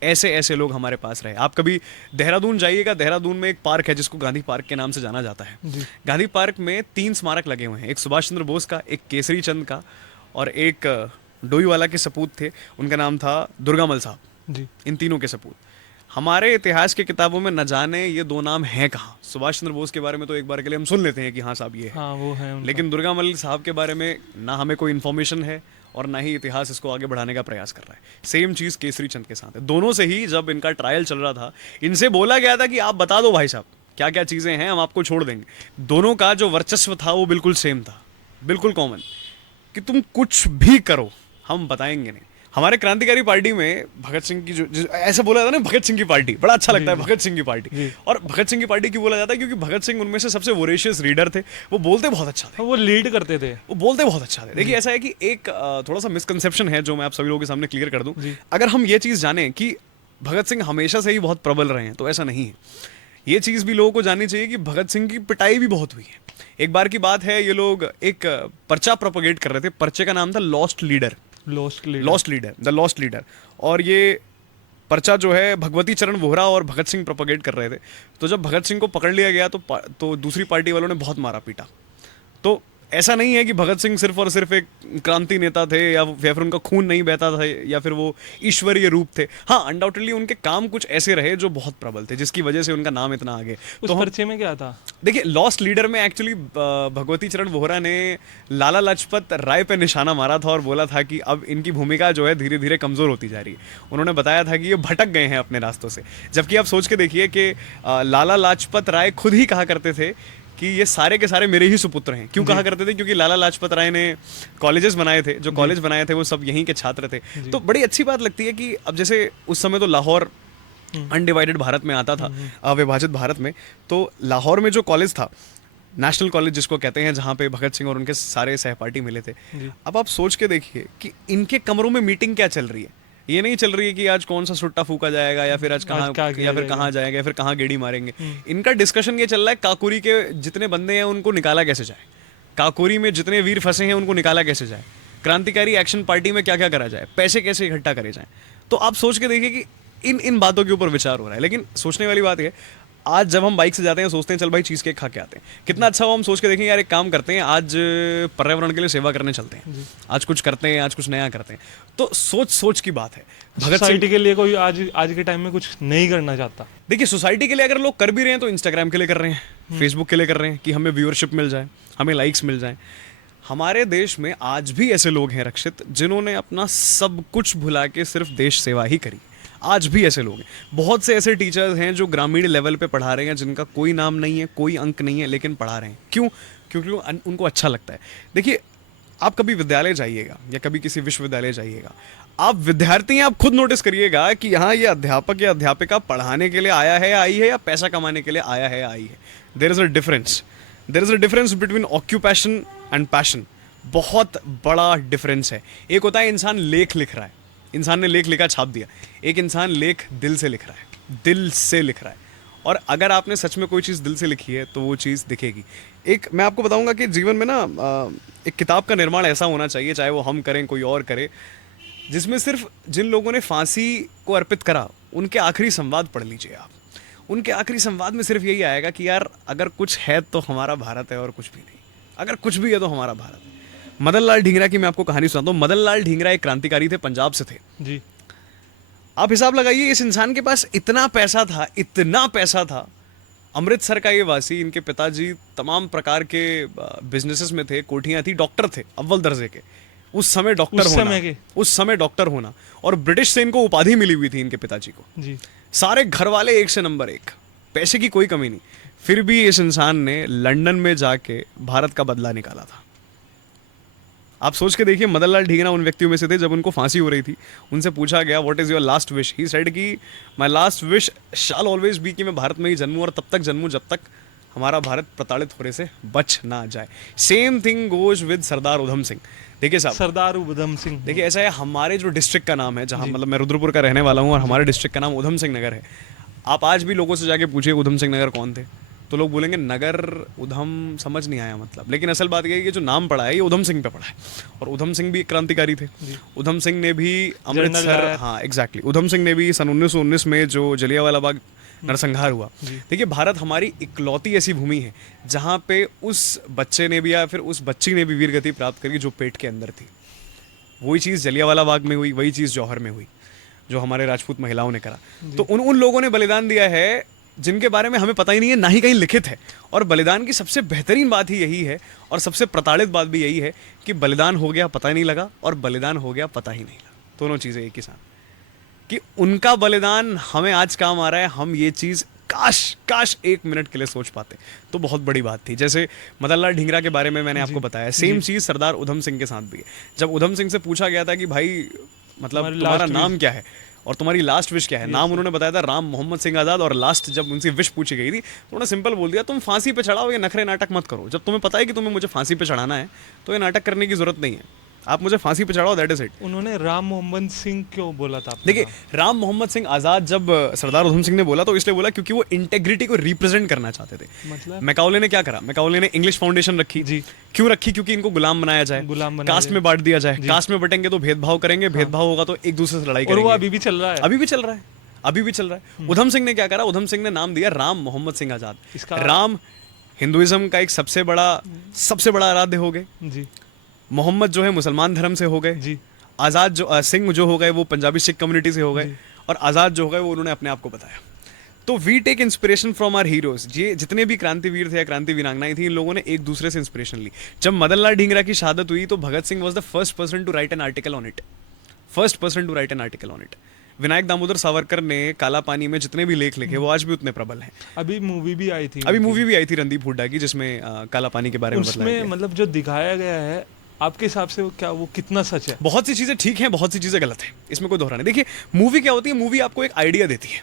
ऐसे ऐसे लोग हमारे पास रहे. आप कभी देहरादून जाइएगा, देहरादून में एक पार्क है जिसको गांधी पार्क के नाम से जाना जाता है. गांधी पार्क में 3 स्मारक लगे हुए हैं, एक सुभाष चंद्र बोस का, एक केसरी चंद का, और एक डोईवाला के सपूत थे, उनका नाम था दुर्गामल साहब जी. इन तीनों के सपूत. हमारे इतिहास की किताबों में न जाने ये 2 नाम हैं कहाँ. सुभाष चंद्र बोस के बारे में तो एक बार के लिए हम सुन लेते हैं कि हाँ साहब ये है, हाँ वो है उनका. लेकिन दुर्गामल साहब के बारे में ना हमें कोई इन्फॉर्मेशन है और ना ही इतिहास इसको आगे बढ़ाने का प्रयास कर रहा है. सेम चीज़ केसरी चंद के साथ है. दोनों से ही जब इनका ट्रायल चल रहा था, इनसे बोला गया था कि आप बता दो भाई साहब क्या क्या चीज़ें हैं, हम आपको छोड़ देंगे. दोनों का जो वर्चस्व था वो बिल्कुल सेम था, बिल्कुल कॉमन, कि तुम कुछ भी करो हम बताएंगे नहीं. हमारे क्रांतिकारी पार्टी में भगत सिंह की जो ऐसा बोला जाता है ना, भगत सिंह की पार्टी, बड़ा अच्छा लगता है भगत सिंह की पार्टी. और भगत सिंह की पार्टी क्यों बोला जाता है? क्योंकि भगत सिंह उनमें से सबसे वोरेशियस रीडर थे. वो बोलते बहुत अच्छा थे, वो लीड करते थे, वो बोलते बहुत अच्छा थे. देखिए ऐसा है कि एक थोड़ा सा मिसकंसेप्शन है जो मैं आप सभी लोगों के सामने क्लियर कर दूं. अगर हम ये चीज़ जानें कि भगत सिंह हमेशा से ही बहुत प्रबल रहे हैं, तो ऐसा नहीं है. ये चीज़ भी लोगों को जाननी चाहिए कि भगत सिंह की पिटाई भी बहुत हुई है. एक बार की बात है, ये लोग एक पर्चा प्रोपोगेट कर रहे थे. पर्चे का नाम था lost leader, the lost leader. और ये पर्चा जो है भगवती चरण वोहरा और भगत सिंह प्रोपोगेट कर रहे थे. तो जब भगत सिंह को पकड़ लिया गया तो दूसरी पार्टी वालों ने बहुत मारा पीटा. तो ऐसा नहीं है कि भगत सिंह सिर्फ और सिर्फ एक क्रांति नेता थे या फिर उनका खून नहीं बहता था या फिर वो ईश्वरीय रूप थे. हाँ, अनडाउटेडली उनके काम कुछ ऐसे रहे जो बहुत प्रबल थे, जिसकी वजह से उनका नाम इतना आगे. उस पर्चे में क्या था? देखिए, लॉस्ट लीडर में एक्चुअली भगवती चरण वोहरा ने लाला लाजपत राय पे निशाना मारा था और बोला था कि अब इनकी भूमिका जो है धीरे धीरे कमजोर होती जा रही है. उन्होंने बताया था कि ये भटक गए हैं अपने रास्तों से. जबकि आप सोच के देखिए कि लाला लाजपत राय खुद ही कहा करते थे कि ये सारे के सारे मेरे ही सुपुत्र हैं. क्यों कहा करते थे? क्योंकि लाला लाजपत राय ने कॉलेजेस बनाए थे, जो कॉलेज बनाए थे वो सब यहीं के छात्र थे. तो बड़ी अच्छी बात लगती है कि अब जैसे उस समय तो लाहौर अनडिवाइडेड भारत में आता था, अविभाजित भारत में. तो लाहौर में जो कॉलेज था, नेशनल कॉलेज जिसको कहते हैं, जहाँ पे भगत सिंह और उनके सारे सहपाठी मिले थे. अब आप सोच के देखिए कि इनके कमरों में मीटिंग क्या चल रही है. ये नहीं चल रही है कि आज कौन सा सुट्टा फूका जाएगा या फिर आज कहाँ या फिर कहाँ जाएगा या फिर कहाँ गेड़ी मारेंगे. इनका डिस्कशन ये चल रहा है काकोरी के जितने बंदे हैं उनको निकाला कैसे जाए, काकोरी में जितने वीर फंसे हैं उनको निकाला कैसे जाए, क्रांतिकारी एक्शन पार्टी में क्या क्या करा जाए, पैसे कैसे इकट्ठा करे जाए. तो आप सोच के देखिए कि इन बातों के ऊपर विचार हो रहा है. लेकिन सोचने वाली बात है, आज जब हम बाइक से जाते हैं सोचते हैं चल भाई चीज़ केक खा के आते हैं, कितना अच्छा हो. हम सोच के देखें यार एक काम करते हैं, आज पर्यावरण के लिए सेवा करने चलते हैं, आज कुछ करते हैं, आज कुछ नया करते हैं. तो सोच की बात है. सोसाइटी के लिए कोई आज के टाइम में कुछ नहीं करना चाहता. देखिए, सोसाइटी के लिए अगर लोग कर भी रहे हैं तो इंस्टाग्राम के लिए कर रहे हैं, फेसबुक के लिए कर रहे हैं कि हमें व्यूअरशिप मिल जाए, हमें लाइक्स मिल जाए. हमारे देश में आज भी ऐसे लोग हैं रक्षित, जिन्होंने अपना सब कुछ भुला के सिर्फ देश सेवा ही करी. आज भी ऐसे लोग हैं. बहुत से ऐसे टीचर्स हैं जो ग्रामीण लेवल पे पढ़ा रहे हैं, जिनका कोई नाम नहीं है, कोई अंक नहीं है, लेकिन पढ़ा रहे हैं. क्यों? क्योंकि उनको अच्छा लगता है. देखिए, आप कभी विद्यालय जाइएगा या कभी किसी विश्वविद्यालय जाइएगा, आप विद्यार्थी हैं, आप खुद नोटिस करिएगा कि यहाँ ये अध्यापक या अध्यापिका पढ़ाने के लिए आया है, आई है, या पैसा कमाने के लिए आया है, आई है. There is a difference between occupation and passion. बहुत बड़ा डिफरेंस है. एक होता है इंसान लेख लिख रहा है, इंसान ने लेख लिखा, छाप दिया. एक इंसान लेख दिल से लिख रहा है, दिल से लिख रहा है. और अगर आपने सच में कोई चीज़ दिल से लिखी है तो वो चीज़ दिखेगी. एक मैं आपको बताऊंगा कि जीवन में ना एक किताब का निर्माण ऐसा होना चाहिए, चाहे वो हम करें, कोई और करे, जिसमें सिर्फ जिन लोगों ने फांसी को अर्पित करा उनके आखिरी संवाद पढ़ लीजिए आप. उनके आखिरी संवाद में सिर्फ यही आएगा कि यार अगर कुछ है तो हमारा भारत है और कुछ भी नहीं. अगर कुछ भी है तो हमारा भारत है. मदन लाल ढींगरा की मैं आपको कहानी सुनाता हूँ. मदन लाल ढींगरा एक क्रांतिकारी थे, पंजाब से थे जी. आप हिसाब लगाइए, इस इंसान के पास इतना पैसा था. अमृतसर का ये वासी, इनके पिताजी तमाम प्रकार के बिजनेसेस में थे, कोठियां थी, डॉक्टर थे अव्वल दर्जे के. उस समय डॉक्टर होना और ब्रिटिश से इनको उपाधि मिली हुई थी इनके पिताजी को जी. सारे घर वाले एक से नंबर एक, पैसे की कोई कमी नहीं. फिर भी इस इंसान ने लंदन में जाके भारत का बदला निकाला था. आप सोच के देखिए, मदन लाल ढींगरा उन व्यक्तियों में से थे, जब उनको फांसी हो रही थी उनसे पूछा गया what is your last wish. He said कि my last wish shall always be कि मैं भारत में ही जन्मूं और तब तक जन्मूं जब तक हमारा भारत प्रताड़ित होने से बच ना जाए। Same thing goes with Sardar Udham Singh. देखिए साहब, सरदार उधम सिंह। देखिए ऐसा है, हमारे जो डिस्ट्रिक्ट का नाम है, जहाँ मतलब मैं रुद्रपुर का रहने वाला हूँ और हमारे डिस्ट्रिक्ट का नाम उधम सिंह नगर है। आप आज भी लोगों से जाके पूछिए उधम सिंह नगर कौन थे, तो लोग बोलेंगे नगर उधम, समझ नहीं आया मतलब। लेकिन असल बात यह है कि जो नाम पड़ा है ये उधम सिंह पे पड़ा है, और उधम सिंह भी एक क्रांतिकारी थे। उधम सिंह ने भी अमृतसर, हाँ एग्जैक्टली, उधम सिंह ने भी सन 1919 में जो जलियांवाला बाग नरसंहार हुआ। देखिए भारत हमारी इकलौती ऐसी भूमि है जहाँ पे उस बच्चे ने भी या फिर उस बच्ची ने भी वीर गति प्राप्त करी जो पेट के अंदर थी। वही चीज़ जलियांवाला बाग में हुई, वही चीज़ जौहर में हुई, जो हमारे राजपूत महिलाओं ने करा। तो उन उन लोगों ने बलिदान दिया है जिनके बारे में हमें पता ही नहीं है, ना ही कहीं लिखित है। और बलिदान की सबसे बेहतरीन बात ही यही है, और सबसे प्रताड़ित बात भी यही है कि बलिदान हो गया पता ही नहीं लगा, और बलिदान हो गया पता ही नहीं लगा। दोनों चीज़ें एक ही साथ, कि उनका बलिदान हमें आज काम आ रहा है। हम ये चीज़ काश एक मिनट के लिए सोच पाते तो बहुत बड़ी बात थी। जैसे मदन लाल ढींगरा के बारे में मैंने आपको बताया, सेम चीज़ सरदार उधम सिंह के साथ भी है। जब उधम सिंह से पूछा गया था कि भाई मतलब तुम्हारा नाम क्या है और तुम्हारी लास्ट विश क्या है, नाम उन्होंने बताया था राम मोहम्मद सिंह आज़ाद, और लास्ट जब उनसे विश पूछी गई थी तो उन्होंने सिंपल बोल दिया, तुम फांसी पे चढ़ाओ, ये नखरे नाटक मत करो। जब तुम्हें पता है कि तुम्हें मुझे फांसी पे चढ़ाना है तो ये नाटक करने की जरूरत नहीं है, आप मुझे फांसी पे चढ़ाओ, दैट इज इट। उन्होंने राम मोहम्मद सिंह क्यों बोला था आपने? देखिए राम मोहम्मद सिंह आज़ाद जब सरदार उधम सिंह ने बोला तो इसलिए बोला क्योंकि वो इंटेग्रिटी को रिप्रेजेंट करना चाहते थे। मतलब मैकाउले ने क्या करा, मैकाउले ने इंग्लिश फाउंडेशन रखी। जी। क्यों रखी? क्योंकि इनको गुलाम बनाया जाए, गुलाम बनाया कास्ट जाए। में बांट दिया जाए। कास्ट में बटेंगे तो भेदभाव करेंगे, भेदभाव होगा तो एक दूसरे से लड़ाई और वो करेंगे। अभी भी चल रहा है। अभी भी चल रहा है, अभी भी चल रहा है। उधम सिंह ने क्या करा, उधम सिंह ने नाम दिया राम मोहम्मद सिंह आज़ाद। इसका- राम हिंदुइज्म का एक सबसे बड़ा आराध्य हो गए, जी मोहम्मद जो है मुसलमान धर्म से हो गए, जी आज़ाद जो सिंह जो हो गए वो पंजाबी सिख कम्युनिटी से हो गए, और आज़ाद जो हो गए वो उन्होंने अपने आप को बताया। तो we take inspiration from our heroes. ये जितने भी क्रांतिवीर थे या क्रांति वीरांगनाएं थी, इन लोगों ने एक दूसरे से इंस्पिरेशन ली। जब मदन लाल ढींगरा की शहादत हुई तो Bhagat Singh was the first person to write an article on it, Vinayak Damodar Savarkar ने काला पानी में जितने भी लेख लिखे वो आज भी उतने प्रबल हैं। अभी मूवी भी आई थी। अभी मूवी भी आई थी रणदीप हुड्डा की, जिसमें काला पानी के बारे में बताया उसमें गया। मतलब जो दिखाया गया है, आपके हिसाब से वो कितना सच है? बहुत सी चीज़ें ठीक हैं, बहुत सी चीज़ें गलत हैं, इसमें कोई दोहरा नहीं। देखिए मूवी क्या होती है, मूवी आपको एक आइडिया देती है,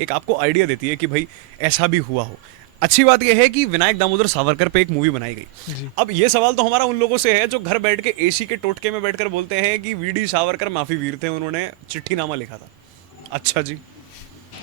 एक आपको आइडिया देती है कि भाई ऐसा भी हुआ हो। अच्छी बात यह है कि विनायक दामोदर सावरकर पे एक मूवी बनाई गई। अब ये सवाल तो हमारा उन लोगों से है जो घर बैठ के एसी के टोटके में बैठकर बोलते हैं कि वीडी सावरकर माफी वीर थे, उन्होंने चिट्ठीनामा लिखा था। अच्छा जी,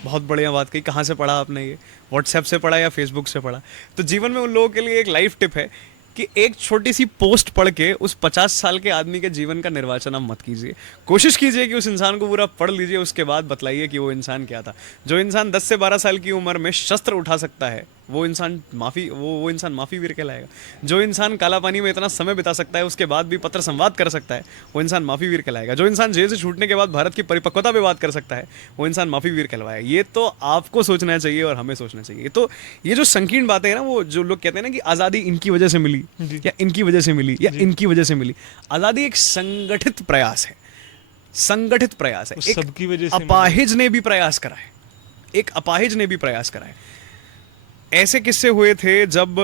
बहुत बढ़िया बात कही। कहाँ से पढ़ा आपने ये? व्हाट्सएप से पढ़ा या फेसबुक से पढ़ा? तो जीवन में उन लोगों के लिए एक लाइफ टिप है कि एक छोटी सी पोस्ट पढ़ के उस 50 साल के आदमी के जीवन का निर्वाचन आप मत कीजिए। कोशिश कीजिए कि उस इंसान को पूरा पढ़ लीजिए, उसके बाद बतलाइए कि वो इंसान क्या था। जो इंसान 10 से 12 साल की उम्र में शस्त्र उठा सकता है वो इंसान वो इंसान माफी वीर कहलाएगा। जो इंसान काला पानी में इतना समय बिता सकता है उसके बाद भी पत्र संवाद कर सकता है वो इंसान माफी वीर कहलाएगा। जो इंसान जेल से छूटने के बाद भारत की परिपक्वता पे बात कर सकता है वो इंसान माफी वीर कहलवाएगा। ये तो आपको सोचना चाहिए और हमें सोचना चाहिए। तो ये जो संकीर्ण बातें हैं ना, वो जो लोग कहते हैं ना कि आज़ादी इनकी वजह से मिली या इनकी वजह से मिली या इनकी वजह से मिली, आज़ादी एक संगठित प्रयास है, संगठित प्रयास है। एक सबकी वजह से अपाहिज ने भी प्रयास करा है, एक अपाहिज ने भी प्रयास करा है। ऐसे किस्से हुए थे जब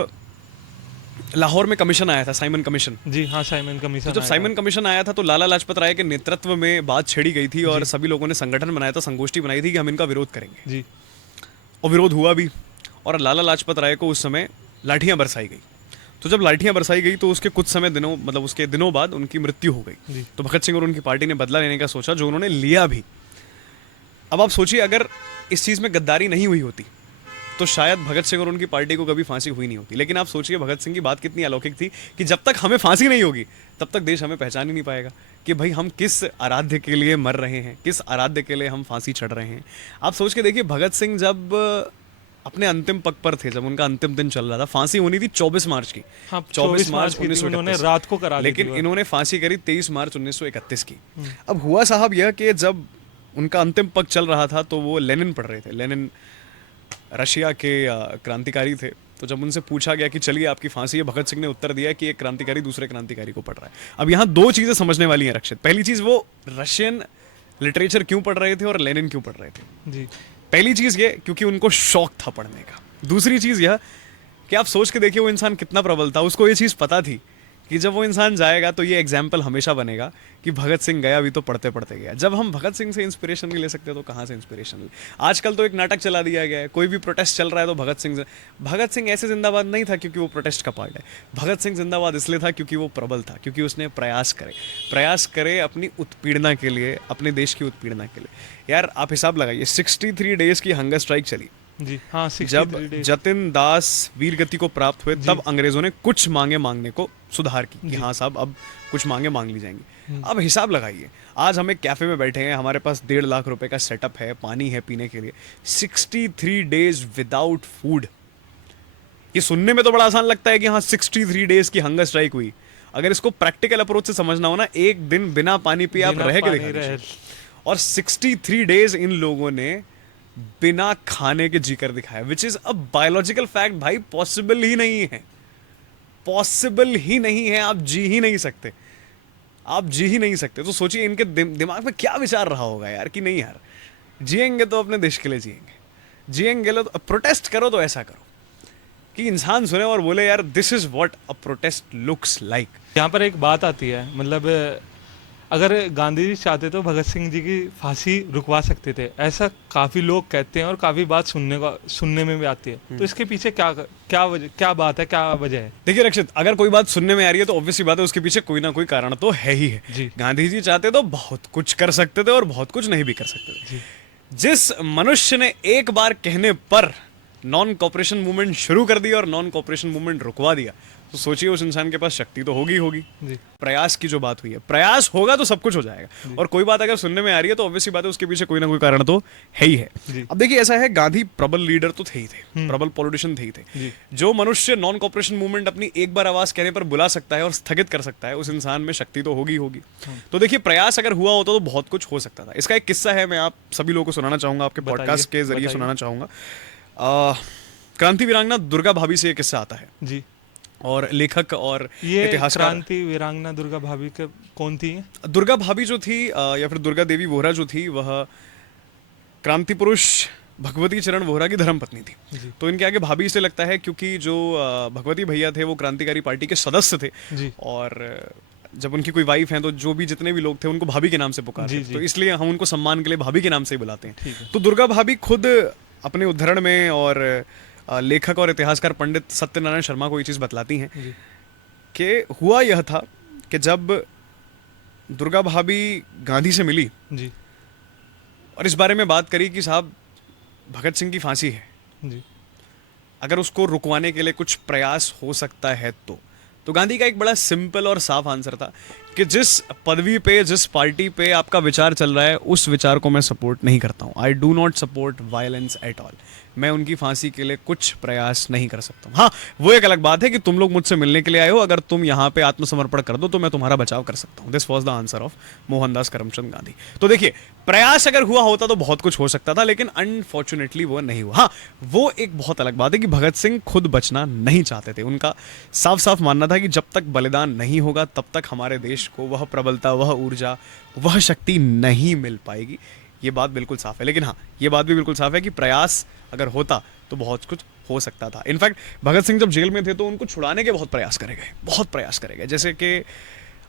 लाहौर में कमीशन आया था, साइमन कमीशन। जी हाँ, साइमन कमीशन। तो जब साइमन कमीशन आया था तो लाला लाजपत राय के नेतृत्व में बात छेड़ी गई थी और सभी लोगों ने संगठन बनाया था, संगोष्ठी बनाई थी कि हम इनका विरोध करेंगे। जी। और विरोध हुआ भी, और लाला लाजपत राय को उस समय लाठियां बरसाई गई। तो जब लाठियां बरसाई गई तो उसके कुछ समय दिनों मतलब उसके दिनों बाद उनकी मृत्यु हो गई। तो भगत सिंह और उनकी पार्टी ने बदला लेने का सोचा, जो उन्होंने लिया भी। अब आप सोचिए, अगर इस चीज़ में गद्दारी नहीं हुई होती तो शायद भगत सिंह और उनकी पार्टी को कभी फांसी हुई नहीं होती। लेकिन आप सोचिए भगत सिंह की बात कितनी अलौकिक थी कि जब तक हमें फांसी नहीं होगी तब तक देश हमें पहचान ही नहीं पाएगा कि भाई हम किस आराध्य के लिए मर रहे हैं, किस आराध्य के लिए हम फांसी चढ़ रहे हैं। आप सोच के देखिए, भगत सिंह जब अपने अंतिम पग पर थे, जब उनका अंतिम दिन चल रहा था, फांसी होनी थी 24 मार्च की। हाँ, 24 मार्च की थी, उन्होंने रात को करा ली लेकिन थी। इन्होंने फांसी करी 23 मार्च 1931 की। अब हुआ साहब यह कि जब उनका अंतिम पग चल रहा था तो वो लेनिन पढ़ रहे थे। लेनिन रशिया के क्रांतिकारी थे। तो जब उनसे पूछा गया कि चलिए आपकी फांसी है, भगत सिंह ने उत्तर दिया कि एक क्रांतिकारी दूसरे क्रांतिकारी को पढ़ रहा है। अब यहाँ दो चीज़ें समझने वाली हैं रक्षित। पहली चीज़, वो रशियन लिटरेचर क्यों पढ़ रहे थे और लेनिन क्यों पढ़ रहे थे। जी। पहली चीज़ ये क्योंकि उनको शौक था पढ़ने का। दूसरी चीज़ यह कि आप सोच के देखिए वो इंसान कितना प्रबल था। उसको ये चीज़ पता थी कि जब वो इंसान जाएगा तो ये एग्जाम्पल हमेशा बनेगा कि भगत सिंह गया भी तो पढ़ते पढ़ते गया। जब हम भगत सिंह से इंस्पिरेशन नहीं ले सकते तो कहाँ से इंस्पिरेशन ले? आजकल तो एक नाटक चला दिया गया है, कोई भी प्रोटेस्ट चल रहा है तो भगत सिंह ऐसे जिंदाबाद नहीं था क्योंकि वो प्रोटेस्ट का पार्ट है। भगत सिंह जिंदाबाद इसलिए था क्योंकि वो प्रबल था, क्योंकि उसने प्रयास करे अपनी उत्पीड़ना के लिए, अपने देश की उत्पीड़ना के लिए। यार आप हिसाब लगाइए, 63 डेज की हंगर स्ट्राइक चली। जी हाँ, 63 जब days। जतिन दास वीरगति को प्राप्त हुए तब अंग्रेजों ने कुछ मांगे मांगने को सुधार की कि हाँ साहब अब कुछ मांगे मांग ली जाएंगी। अब हिसाब लगाइए, आज हम एक कैफे में बैठे हैं, हमारे पास 1.5 लाख रुपए का सेटअप है, पानी है पीने के लिए, 63 डेज विदाउट फूड। ये सुनने में तो बड़ा आसान लगता है कि हाँ 63 डेज की हंगर स्ट्राइक हुई। अगर इसको प्रैक्टिकल अप्रोच से समझना हो ना, एक दिन बिना पानी पिए आप रह के दिखा दीजिए। और 63 डेज इन लोगों ने बिना खाने के जी कर दिखाया, which is a biological fact भाई, पॉसिबल ही नहीं है, पॉसिबल ही नहीं है। आप जी ही नहीं सकते, आप जी ही नहीं सकते। तो सोचिए इनके दिमाग में क्या विचार रहा होगा यार कि नहीं यार, जिएंगे तो अपने देश के लिए जिएंगे, जिएंगे तो प्रोटेस्ट करो तो ऐसा करो कि इंसान सुने और बोले यार this is what a protest looks like. यहाँ पर एक बात आती है, मतलब अगर गांधी जी चाहते तो भगत सिंह जी की फांसी रुकवा सकते थे, ऐसा काफ़ी लोग कहते हैं और काफ़ी बात सुनने में भी आती है। तो इसके पीछे क्या बात है, क्या वजह है? देखिए रक्षित, अगर कोई बात सुनने में आ रही है तो ऑब्वियसली बात है उसके पीछे कोई ना कोई कारण तो है ही है। जी। गांधी जी चाहते तो बहुत कुछ कर सकते थे और बहुत कुछ नहीं भी कर सकते थे। जिस मनुष्य ने एक बार कहने पर नॉन कॉपरेशन मूवमेंट शुरू कर दिया और नॉन कॉपरेशन मूवमेंट रुकवा दिया, तो सोचिए उस इंसान के पास शक्ति तो होगी होगी। जी। प्रयास की जो बात हुई है, प्रयास होगा तो सब कुछ हो जाएगा। और कोई बात अगर सुनने में आ रही है तो ऑब्वियसली बात है उसके पीछे कोई ना कोई कारण तो है ही है। अब देखिए ऐसा है, गांधी प्रबल लीडर तो थे ही थे, प्रबल पॉलिटिशियन थे ही थे। जो मनुष्य नॉन कॉपरेशन मूवमेंट अपनी एक बार आवाज कहने पर बुला सकता है और स्थगित कर सकता है, उस इंसान में शक्ति तो होगी होगी। तो देखिए प्रयास अगर हुआ होता तो बहुत कुछ हो सकता था। इसका एक किस्सा है, मैं आप सभी लोगों को सुनाना चाहूंगा, आपके पॉडकास्ट के जरिए सुनाना चाहूंगा। क्रांति वीरांगना दुर्गा भाभी से ये किस्सा आता है। जी। और लेखक और ये इतिहासकार क्रांति वीरांगना दुर्गा भाभी का कौन थी? दुर्गा भाभी जो थी या फिर दुर्गा देवी वोहरा जो थी, वह क्रांति पुरुष भगवती चरण वोहरा की धर्मपत्नी थी। तो इनके आगे भाभी इसलिए लगता है क्योंकि जो भगवती भैया थे वो क्रांतिकारी पार्टी के सदस्य थे। जी। और जब उनकी कोई वाइफ है तो जो भी जितने भी लोग थे उनको भाभी के नाम से पुकारते हैं, तो इसलिए हम उनको सम्मान के लिए भाभी के नाम से ही बुलाते हैं। तो दुर्गा भाभी खुद अपने उद्धरण में और लेखक और इतिहासकार पंडित सत्यनारायण शर्मा को ये चीज बतलाती हैं कि हुआ यह था कि जब दुर्गा भाभी गांधी से मिली जी। और इस बारे में बात करी कि साहब भगत सिंह की फांसी है जी, अगर उसको रुकवाने के लिए कुछ प्रयास हो सकता है तो गांधी का एक बड़ा सिंपल और साफ आंसर था कि जिस पदवी पे, जिस पार्टी पे आपका विचार चल रहा है, उस विचार को मैं सपोर्ट नहीं करता हूँ। I do not support violence at all. मैं उनकी फांसी के लिए कुछ प्रयास नहीं कर सकता हूँ। हाँ, वो एक अलग बात है कि तुम लोग मुझसे मिलने के लिए आए हो, अगर तुम यहाँ पे आत्मसमर्पण कर दो तो मैं तुम्हारा बचाव कर सकता हूँ। This was the answer of Mohandas Karamchand Gandhi. तो देखिए प्रयास अगर हुआ होता तो बहुत कुछ हो सकता था, लेकिन अनफॉर्चुनेटली वो नहीं हुआ। हाँ, वो एक बहुत अलग बात है कि भगत सिंह खुद बचना नहीं चाहते थे। उनका साफ साफ मानना था कि जब तक बलिदान नहीं होगा तब तक हमारे देश को वह प्रबलता, वह ऊर्जा, वह शक्ति नहीं मिल पाएगी। ये बात बिल्कुल साफ है। लेकिन हाँ, ये बात भी बिल्कुल साफ है कि प्रयास अगर होता तो बहुत कुछ हो सकता था। इनफैक्ट भगत सिंह जब जेल में थे तो उनको छुड़ाने के बहुत प्रयास करे गए, बहुत प्रयास करे गए। जैसे कि